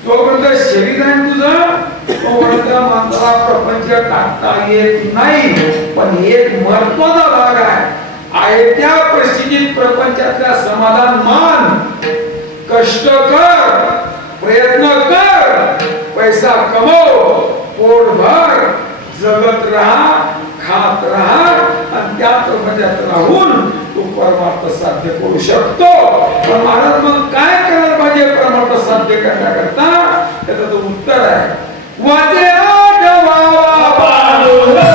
जोपर्यंत शरीर आहे तुझं तोपर्यंत माणसाला प्रपंच टाकता येत नाही पण एक महत्वाचा भाग आहे आहे त्या परिस्थितीत प्रपंचातला समाधान मान, कष्ट कर, प्रयत्न कर, पैसा कमव, पोट भर, जगत राहा, खात राहा आणि त्या प्रपंचात राहून तू परमार्थ साध्य करू शकतो. पण महाराज मग काय करायला पाहिजे परमार्थ साध्य करण्याकरता? त्याचं तो उत्तर आहे वाचे आठवावा पांडुरंग.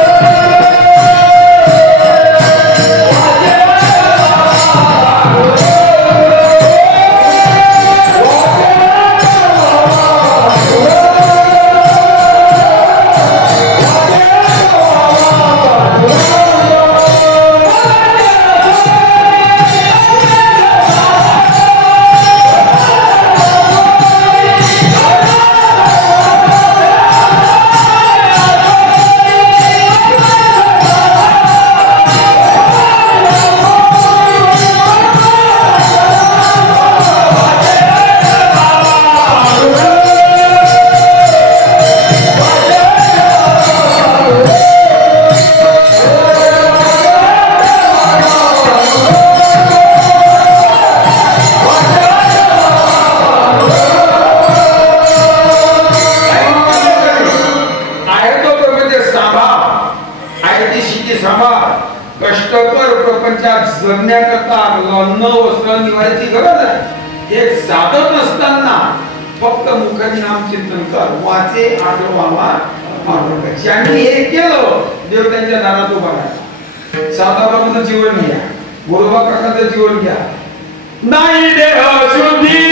जगण्याकरता अन्न वस्त्र निवायची गरज आहे. एक साधन नसताना फक्त मुखाने नाम चिंतन कर, वाचे आठवावा पांडुरंग. ज्यांनी हे केलं देव त्यांच्या दारात उभा राहिला. साधाबाबूचं जीवन घ्या, गोरोबा काकाचं जीवन घ्या. नाही देह शुद्धी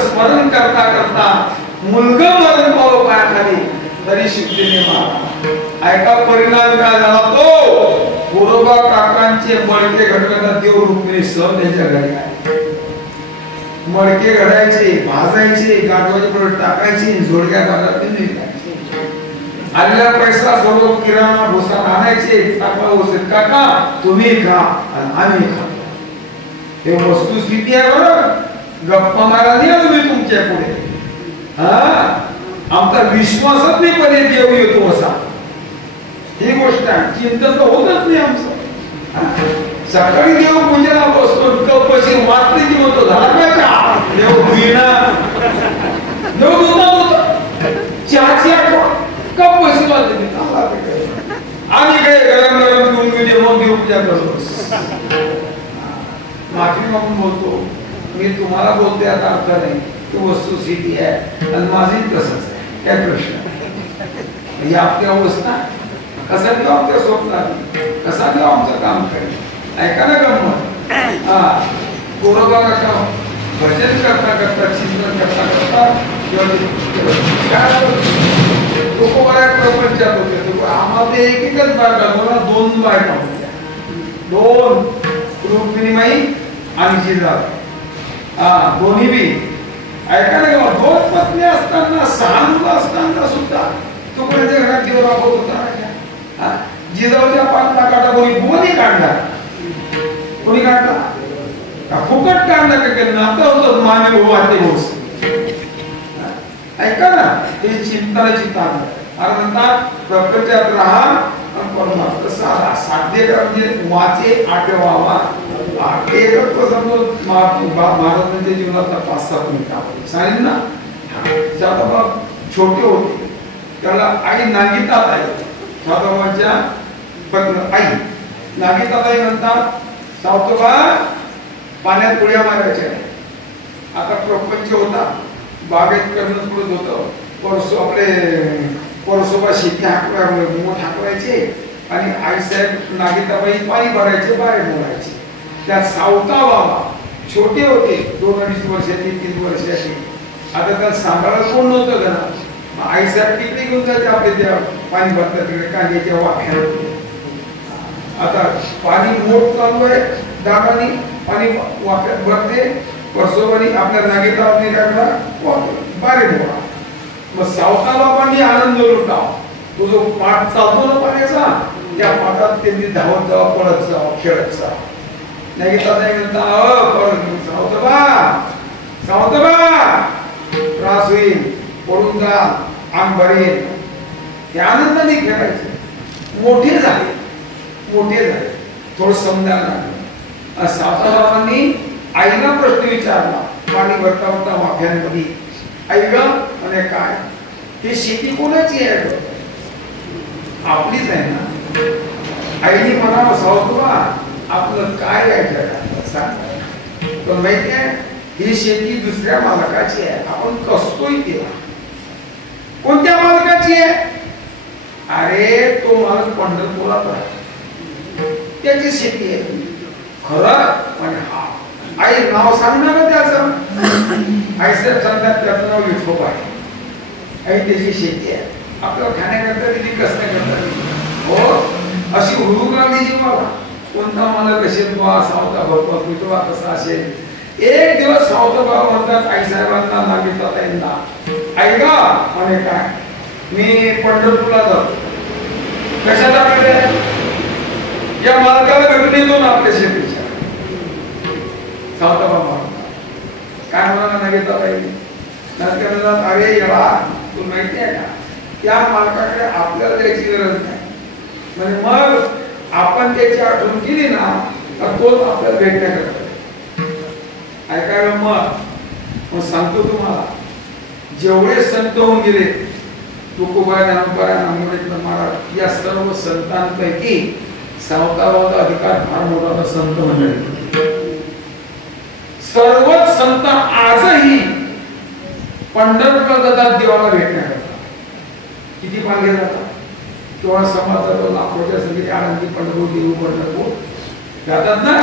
स्मरण करता करता मुलगा मरण पाव पायाखाली तरी शिकलेले महाराज. ऐका परिणाम काय झाला तो गोरोबा काकांचे मडके घडवायला देव रुक्मिणी सह त्यांच्या घरी आहे. मडके घडायचे, भाजायचे, गाठवाचे पुढे टाकायचे, जोडक्या बाजारात आलेला पैसा सर्व किराणा भुसा आणायचे, काका तुम्ही खा आणि आम्ही खा. हे वस्तुस्थिती आहे बरं. गप्पा मारा नाही आम्ही तुमच्या पुढे. आमचा विश्वासच नाही पण देव येतो असा ही गोष्ट आहे. चिंतन तर होतच नाही आमचं. सकाळी देव पूजेला बसतो, कपशी वाचते की म्हणतो झाला काय का देव धुईना देव धुता होता चहाची आठवण कपशी वाचते आणि काय गरम गरम घेऊन घेऊ मग देव पूजा करतो. माफी मागून बोलतो मी तुम्हाला बोलते आता अर्थ नाही की वस्तुस्थिती आहे आणि माझी तसंच आहे. काय प्रश्न म्हणजे आपली अवस्था कसा देऊ आमच्या स्वप्नात, कसा देऊ आमचं काम करेल. ऐका ना गंमत. गोरोबा काका भजन करता करता चिंतन करता करता लोक बऱ्याच प्रपंचात होते. आम्हाला एकच बायका मला 2 बायका होत्या. 2 रुक्मिणीमाई आणि जिजाऊ. दोन्ही बी ऐका ना 2 पत्नी असताना 6 मुलं असताना सुद्धा तो कोणाच्या घरात जीव राबवत होता. जिजाऊच्या पाठला काटा कोणी काढला, कोणी काढला फुकट काढला का नातं होतं माने भाऊ आते भाऊ. ऐका ना हे चिंतनाची ताण म्हणतात प्रपंचात राहा आणि परमार्थ साध्य करा म्हणजे वाचे आठवावा. एकत्व समजून महाराजांच्या जीवनातला 5-7 मिनिट सांगितलं ना. साधाबाब छोटे होते त्याला आई नागिताताई, साधाबाबांच्या आई नागिताताई म्हणतात सावतोबा पाण्यात उड्या मारायच्या. आता प्रपंच होता बागेत करणं पडत होतं. परसोबा शेती मोठ हाकवायचे आणि आईसाहेब नागिताबाई पाणी भरायचे, बाहेर बोलायचे. त्यात सावता बाबा छोटे होते, 2-2.5 वर्षाचे, 3 वर्षाचे. आता त्याला सांभाळायला कोण नव्हतं घरात. आईसाहेब तिकडे घेऊन जायचे आपले त्या पाणी भरतात तिकडे कांद्याच्या वाफ्यात. आता पाणी मोठ चालू आहे, दादानी पाणी वाफ्यात भरते, परसोबानी आपल्या नागिताबाईने काढला बाहेर बोला. मग सावता बाबांनी आनंद लुटावा. तो जो पाठ चालतो ना पाण्याचा, त्या पाठात त्यांनी धावत जावा, पळत जावा, खेळत जावा. नाही त्रास होईल, पडून जा, अंग भरेल. ते आनंदाने खेळायचे. मोठे झाले थोडं समजायला. सावता बाबांनी आईला प्रश्न विचारला पाणी भरता भरता वाफ्यांमध्ये, आई ग म्हणे काय हे शेती कोणाची आहे? आपलीच आहे ना. आईने म्हणावं सावतोबा आपलं काय आहे जगात सांग. पण माहिती आहे ही शेती दुसऱ्या मालकाची आहे, आपण कसतोय तिला. कोणत्या मालकाची आहे? अरे तो मालक पंढरपुरात आहे, त्याची शेती आहे. खरं म्हणे हा. आई नाव सांगणार ना त्याचं. आईसाहेब सांगतात त्याचं नाव विठोबा आहे. आई त्याची शेती आहे, आपलं खाण्याकरता दिली, कसण्याकरता दिली. हो अशी हुरूक लागली जी मला. कोणता मला कसे सावता बाबा विठोबा कसा असेल. एक दिवस सावता बाबा म्हणतात आईसाहेबांना, नागिताताईंना, आई गा म्हणे काय मी पंढरपूरला जातो. कशाला गेले? या मालकाला भेटून येतो ना आपल्या शेतीच्या. सावता बाबा काय म्हणाला नागिताताई? अरे येळा तू माहिती आहे का त्या मालकाकडे आपल्याला द्यायची गरज नाही. म्हणजे मग आपण त्याची आठवण केली ना तर तोच आपल्याला भेटण्याकरता. ऐकायला मग सांगतो तुम्हाला, जेवढे संत होऊन गेले तुकोबा, ज्ञानोबा, नामदेव महाराज, या सर्व संतांपैकी सावताबाचा अधिकार फार मोठा संत मंडळी. सर्वच संत आजही पंढरपूर जातात देवाला भेटण्याकरता. किती मागे जातात किंवा समाज जातो, लाखोच्या संख्येने आळंदी, पंढरपूर, देऊ, पंढरपूर जातात ना.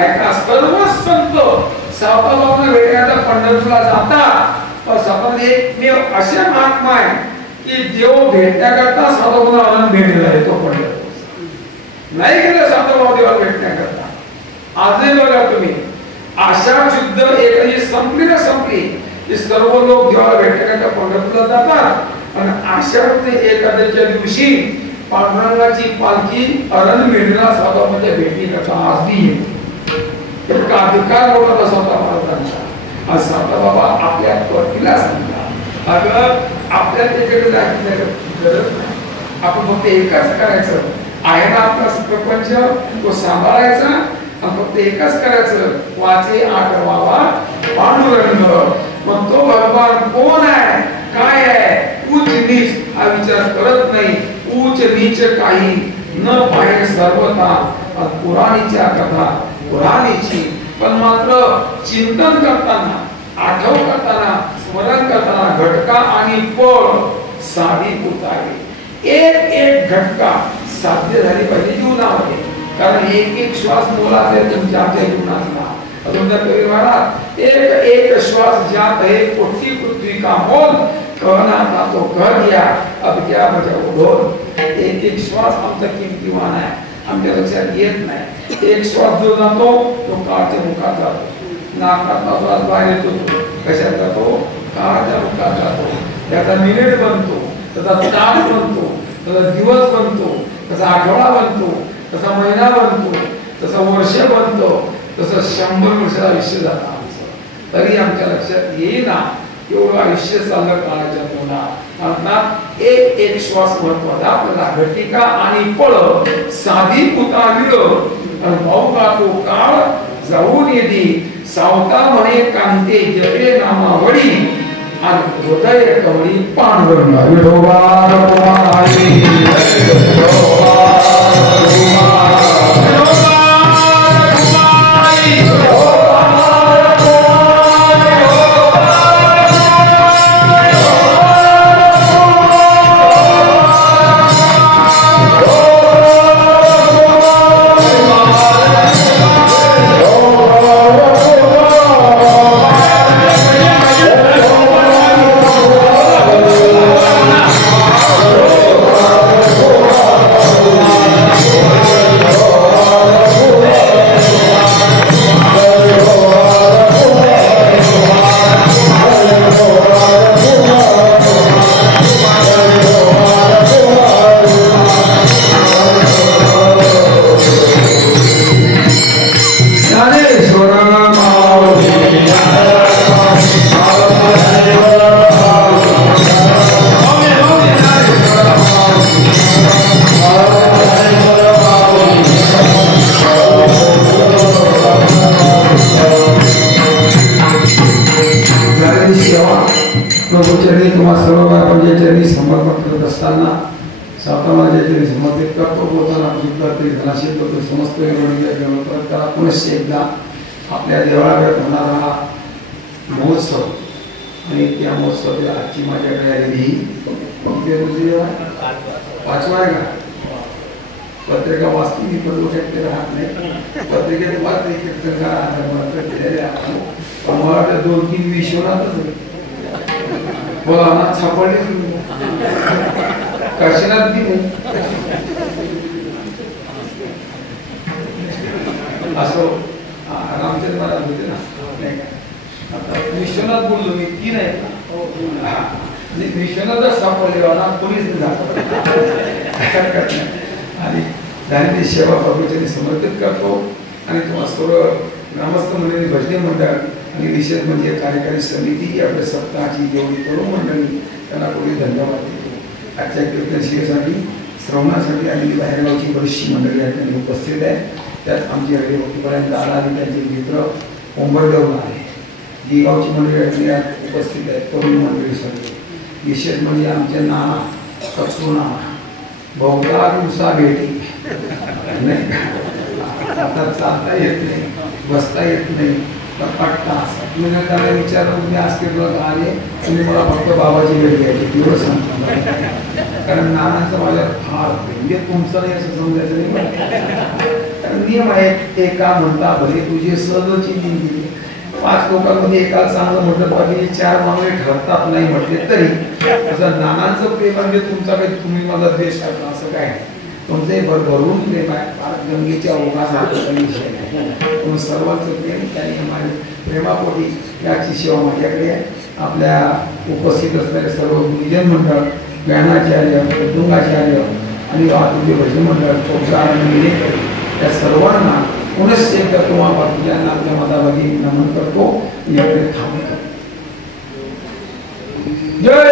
ऐका सर्वच संत सावताबाला भेटण्याकरता पंढरपूरला जातात. पण आपण एकमेव असे महात्मा आहे की देव भेटण्याकरता सावताबाला आनंद भेटलेला आहे. तो पंढरपूर नाही गेलं सावताबाला देवाला भेटण्याकरता. आजही बघा तुम्ही आषाढ शुद्ध एकादशी संपली ना संपली की सर्व लोक देवाला भेटण्याकरता पंढरपूरला जातात. आणि आषाढ एकादशीच्या दिवशी पांडुरंगाची पालखी अरणमेढीला सावताबाच्या भेटी करता आजही इतका अधिकार मोठा सावता महाराजांचा. आज सावता बाबा आपल्या पतीला सांगतात अगं आपल्या त्याच्याकडे जायची गरज नाही, आपण फक्त एकच करायचं आहे ना आपला प्रपंच तो सांभाळायचा आणि फक्त एकच करायचं वाचे आठवावा पांडुरंग. मग तो भगवान कोण आहे काय आहे उच्च नीच हा विचार करत नाही. उच्च नीच काही न पाहे सर्वता पुराणीच्या कथा पुराणीची. पण मात्र चिंतन करताना आठव करताना स्मरण करताना घटका आणि पळ साधित उतारे. एक एक घटका साध्य झाली पाहिजे जीवनामध्ये. कारण एक एक श्वास मोलाचा आहे तुमच्या आपल्या जीवनातला. तुमच्या परिवारात एक एक श्वास ज्यात है कोटी पृथ्वी का मोल कहना था तो कह दिया अब क्या बचाओ ढोल. एक एक श्वास आमचा किमतीवान आहे, आमच्या लक्षात येत नाही. एक श्वास जो जातो तो काळच्या मुखात जातो, नाकातला श्वास बाहेर येतो कशात जातो काळच्या मुखात जातो. त्याचा मिनिट बनतो, त्याचा तास बनतो, त्याचा दिवस बनतो, त्याचा आठवडा बनतो, तसा महिना बनतो, तसं वर्ष बनतो, तसं 100 वर्ष आयुष्य जातं आमचं. तरी आमच्या लक्षात येईना एवढं आयुष्य चाललं काळाच्या तोंडात. एक एक श्वास महत्वाचा आपल्याला. घटिका आणि पळ साधी उतारलं भाऊ का तो काळ जाऊन येदी. सावता म्हणे कांते जपे नामावडी आणि हृदय कवळी पांडुरंग. विठोबा रखुमाई, विठोबा रखुमाई, विठोबा प्रभूचरणी तुम्हा सर्व बाबांच्या चरणी समर्पण करत असताना सातामाच्या चरणी समर्पित करतो. बोलताना तरी धनाशील करतो. समस्त परत त्याला पुनश्च एकदा आपल्या देवळाकडे होणारा हा महोत्सव आणि त्या महोत्सवाची आजची माझ्याकडे आलेली ही 5वा आहे का? पत्रिका वाचली मी पण डोक्यात ते राहत नाही. पत्रिकेत वाचले कीर्तन मला वाटतं 2-3 विश्वनाथच बोला ना सापडले काशीनाथ बी नाही असं रामचंद्र महाराज होते ना. आता विश्वनाथ बोललो मी 3 आहे विश्वनाथच सापडले ना कोणीच आणि झालेली सेवा प्रभूचरणी समर्पित करतो. आणि तुम्हाला सर्व ग्रामस्थ मंडळी, भजनी मंडळ आणि विशेष म्हणजे कार्यकारी समिती, आपल्या सप्ताहाची जेवढी तरुण मंडळी त्यांना कोणी धन्यवाद देतो. आजच्या कीर्तनशीसाठी श्रवणासाठी आलेली बाहेरगावची बरीचशी मंडळी या ठिकाणी उपस्थित आहे. त्यात आमचे हरिभक्तीपर्यंत आला आणि त्यांचे मित्र उंबरगावला आहे. ही गावची मंडळी यात उपस्थित आहेत. तरुण मंडळी सगळे विशेष म्हणजे आमचे नाना कचरू नाना बहुधा दिवसा भेटी नाही. आता चालता येत नाही, बसता येत नाही, पटता मी त्याला विचारलं तुम्ही आज केलं आले तुम्ही मला फक्त बाबाची भेट घ्यायची एवढं सांगतो. कारण नानांचं माझ्यावर फार म्हणजे तुमचं नाही असं समजायचं नाही. कारण नियम आहे एका म्हणता भले तुझे सहजची केली 5 लोकांमध्ये एकाला चांगलं म्हटलं बाकी 4 मागणे ठरतात नाही म्हटले तरी असं नानांचं प्रेम म्हणजे तुमचा काही तुम्ही मला द्वेष करता असं काय तुमचे भरभरून प्रेम आहे. गंगेच्या ओघासारखं काही विषय नाही. तुम्ही सर्वांचं प्रेम त्यांनी माझ्या प्रेमापोटी याची सेवा माझ्याकडे आहे. आपल्या उपस्थित असणारे सर्व गुरुजन मंडळ, ज्ञानाचार्य, मृदुंगाचार्य आणि वाहतुकी भजन मंडळ, चौकार आणि मिळेकर या सर्वांना पुनश्च एकदा तुम्हा बाजूल्यांना आपल्या मतामध्ये नमन करतो. याकडे थांबतो. जय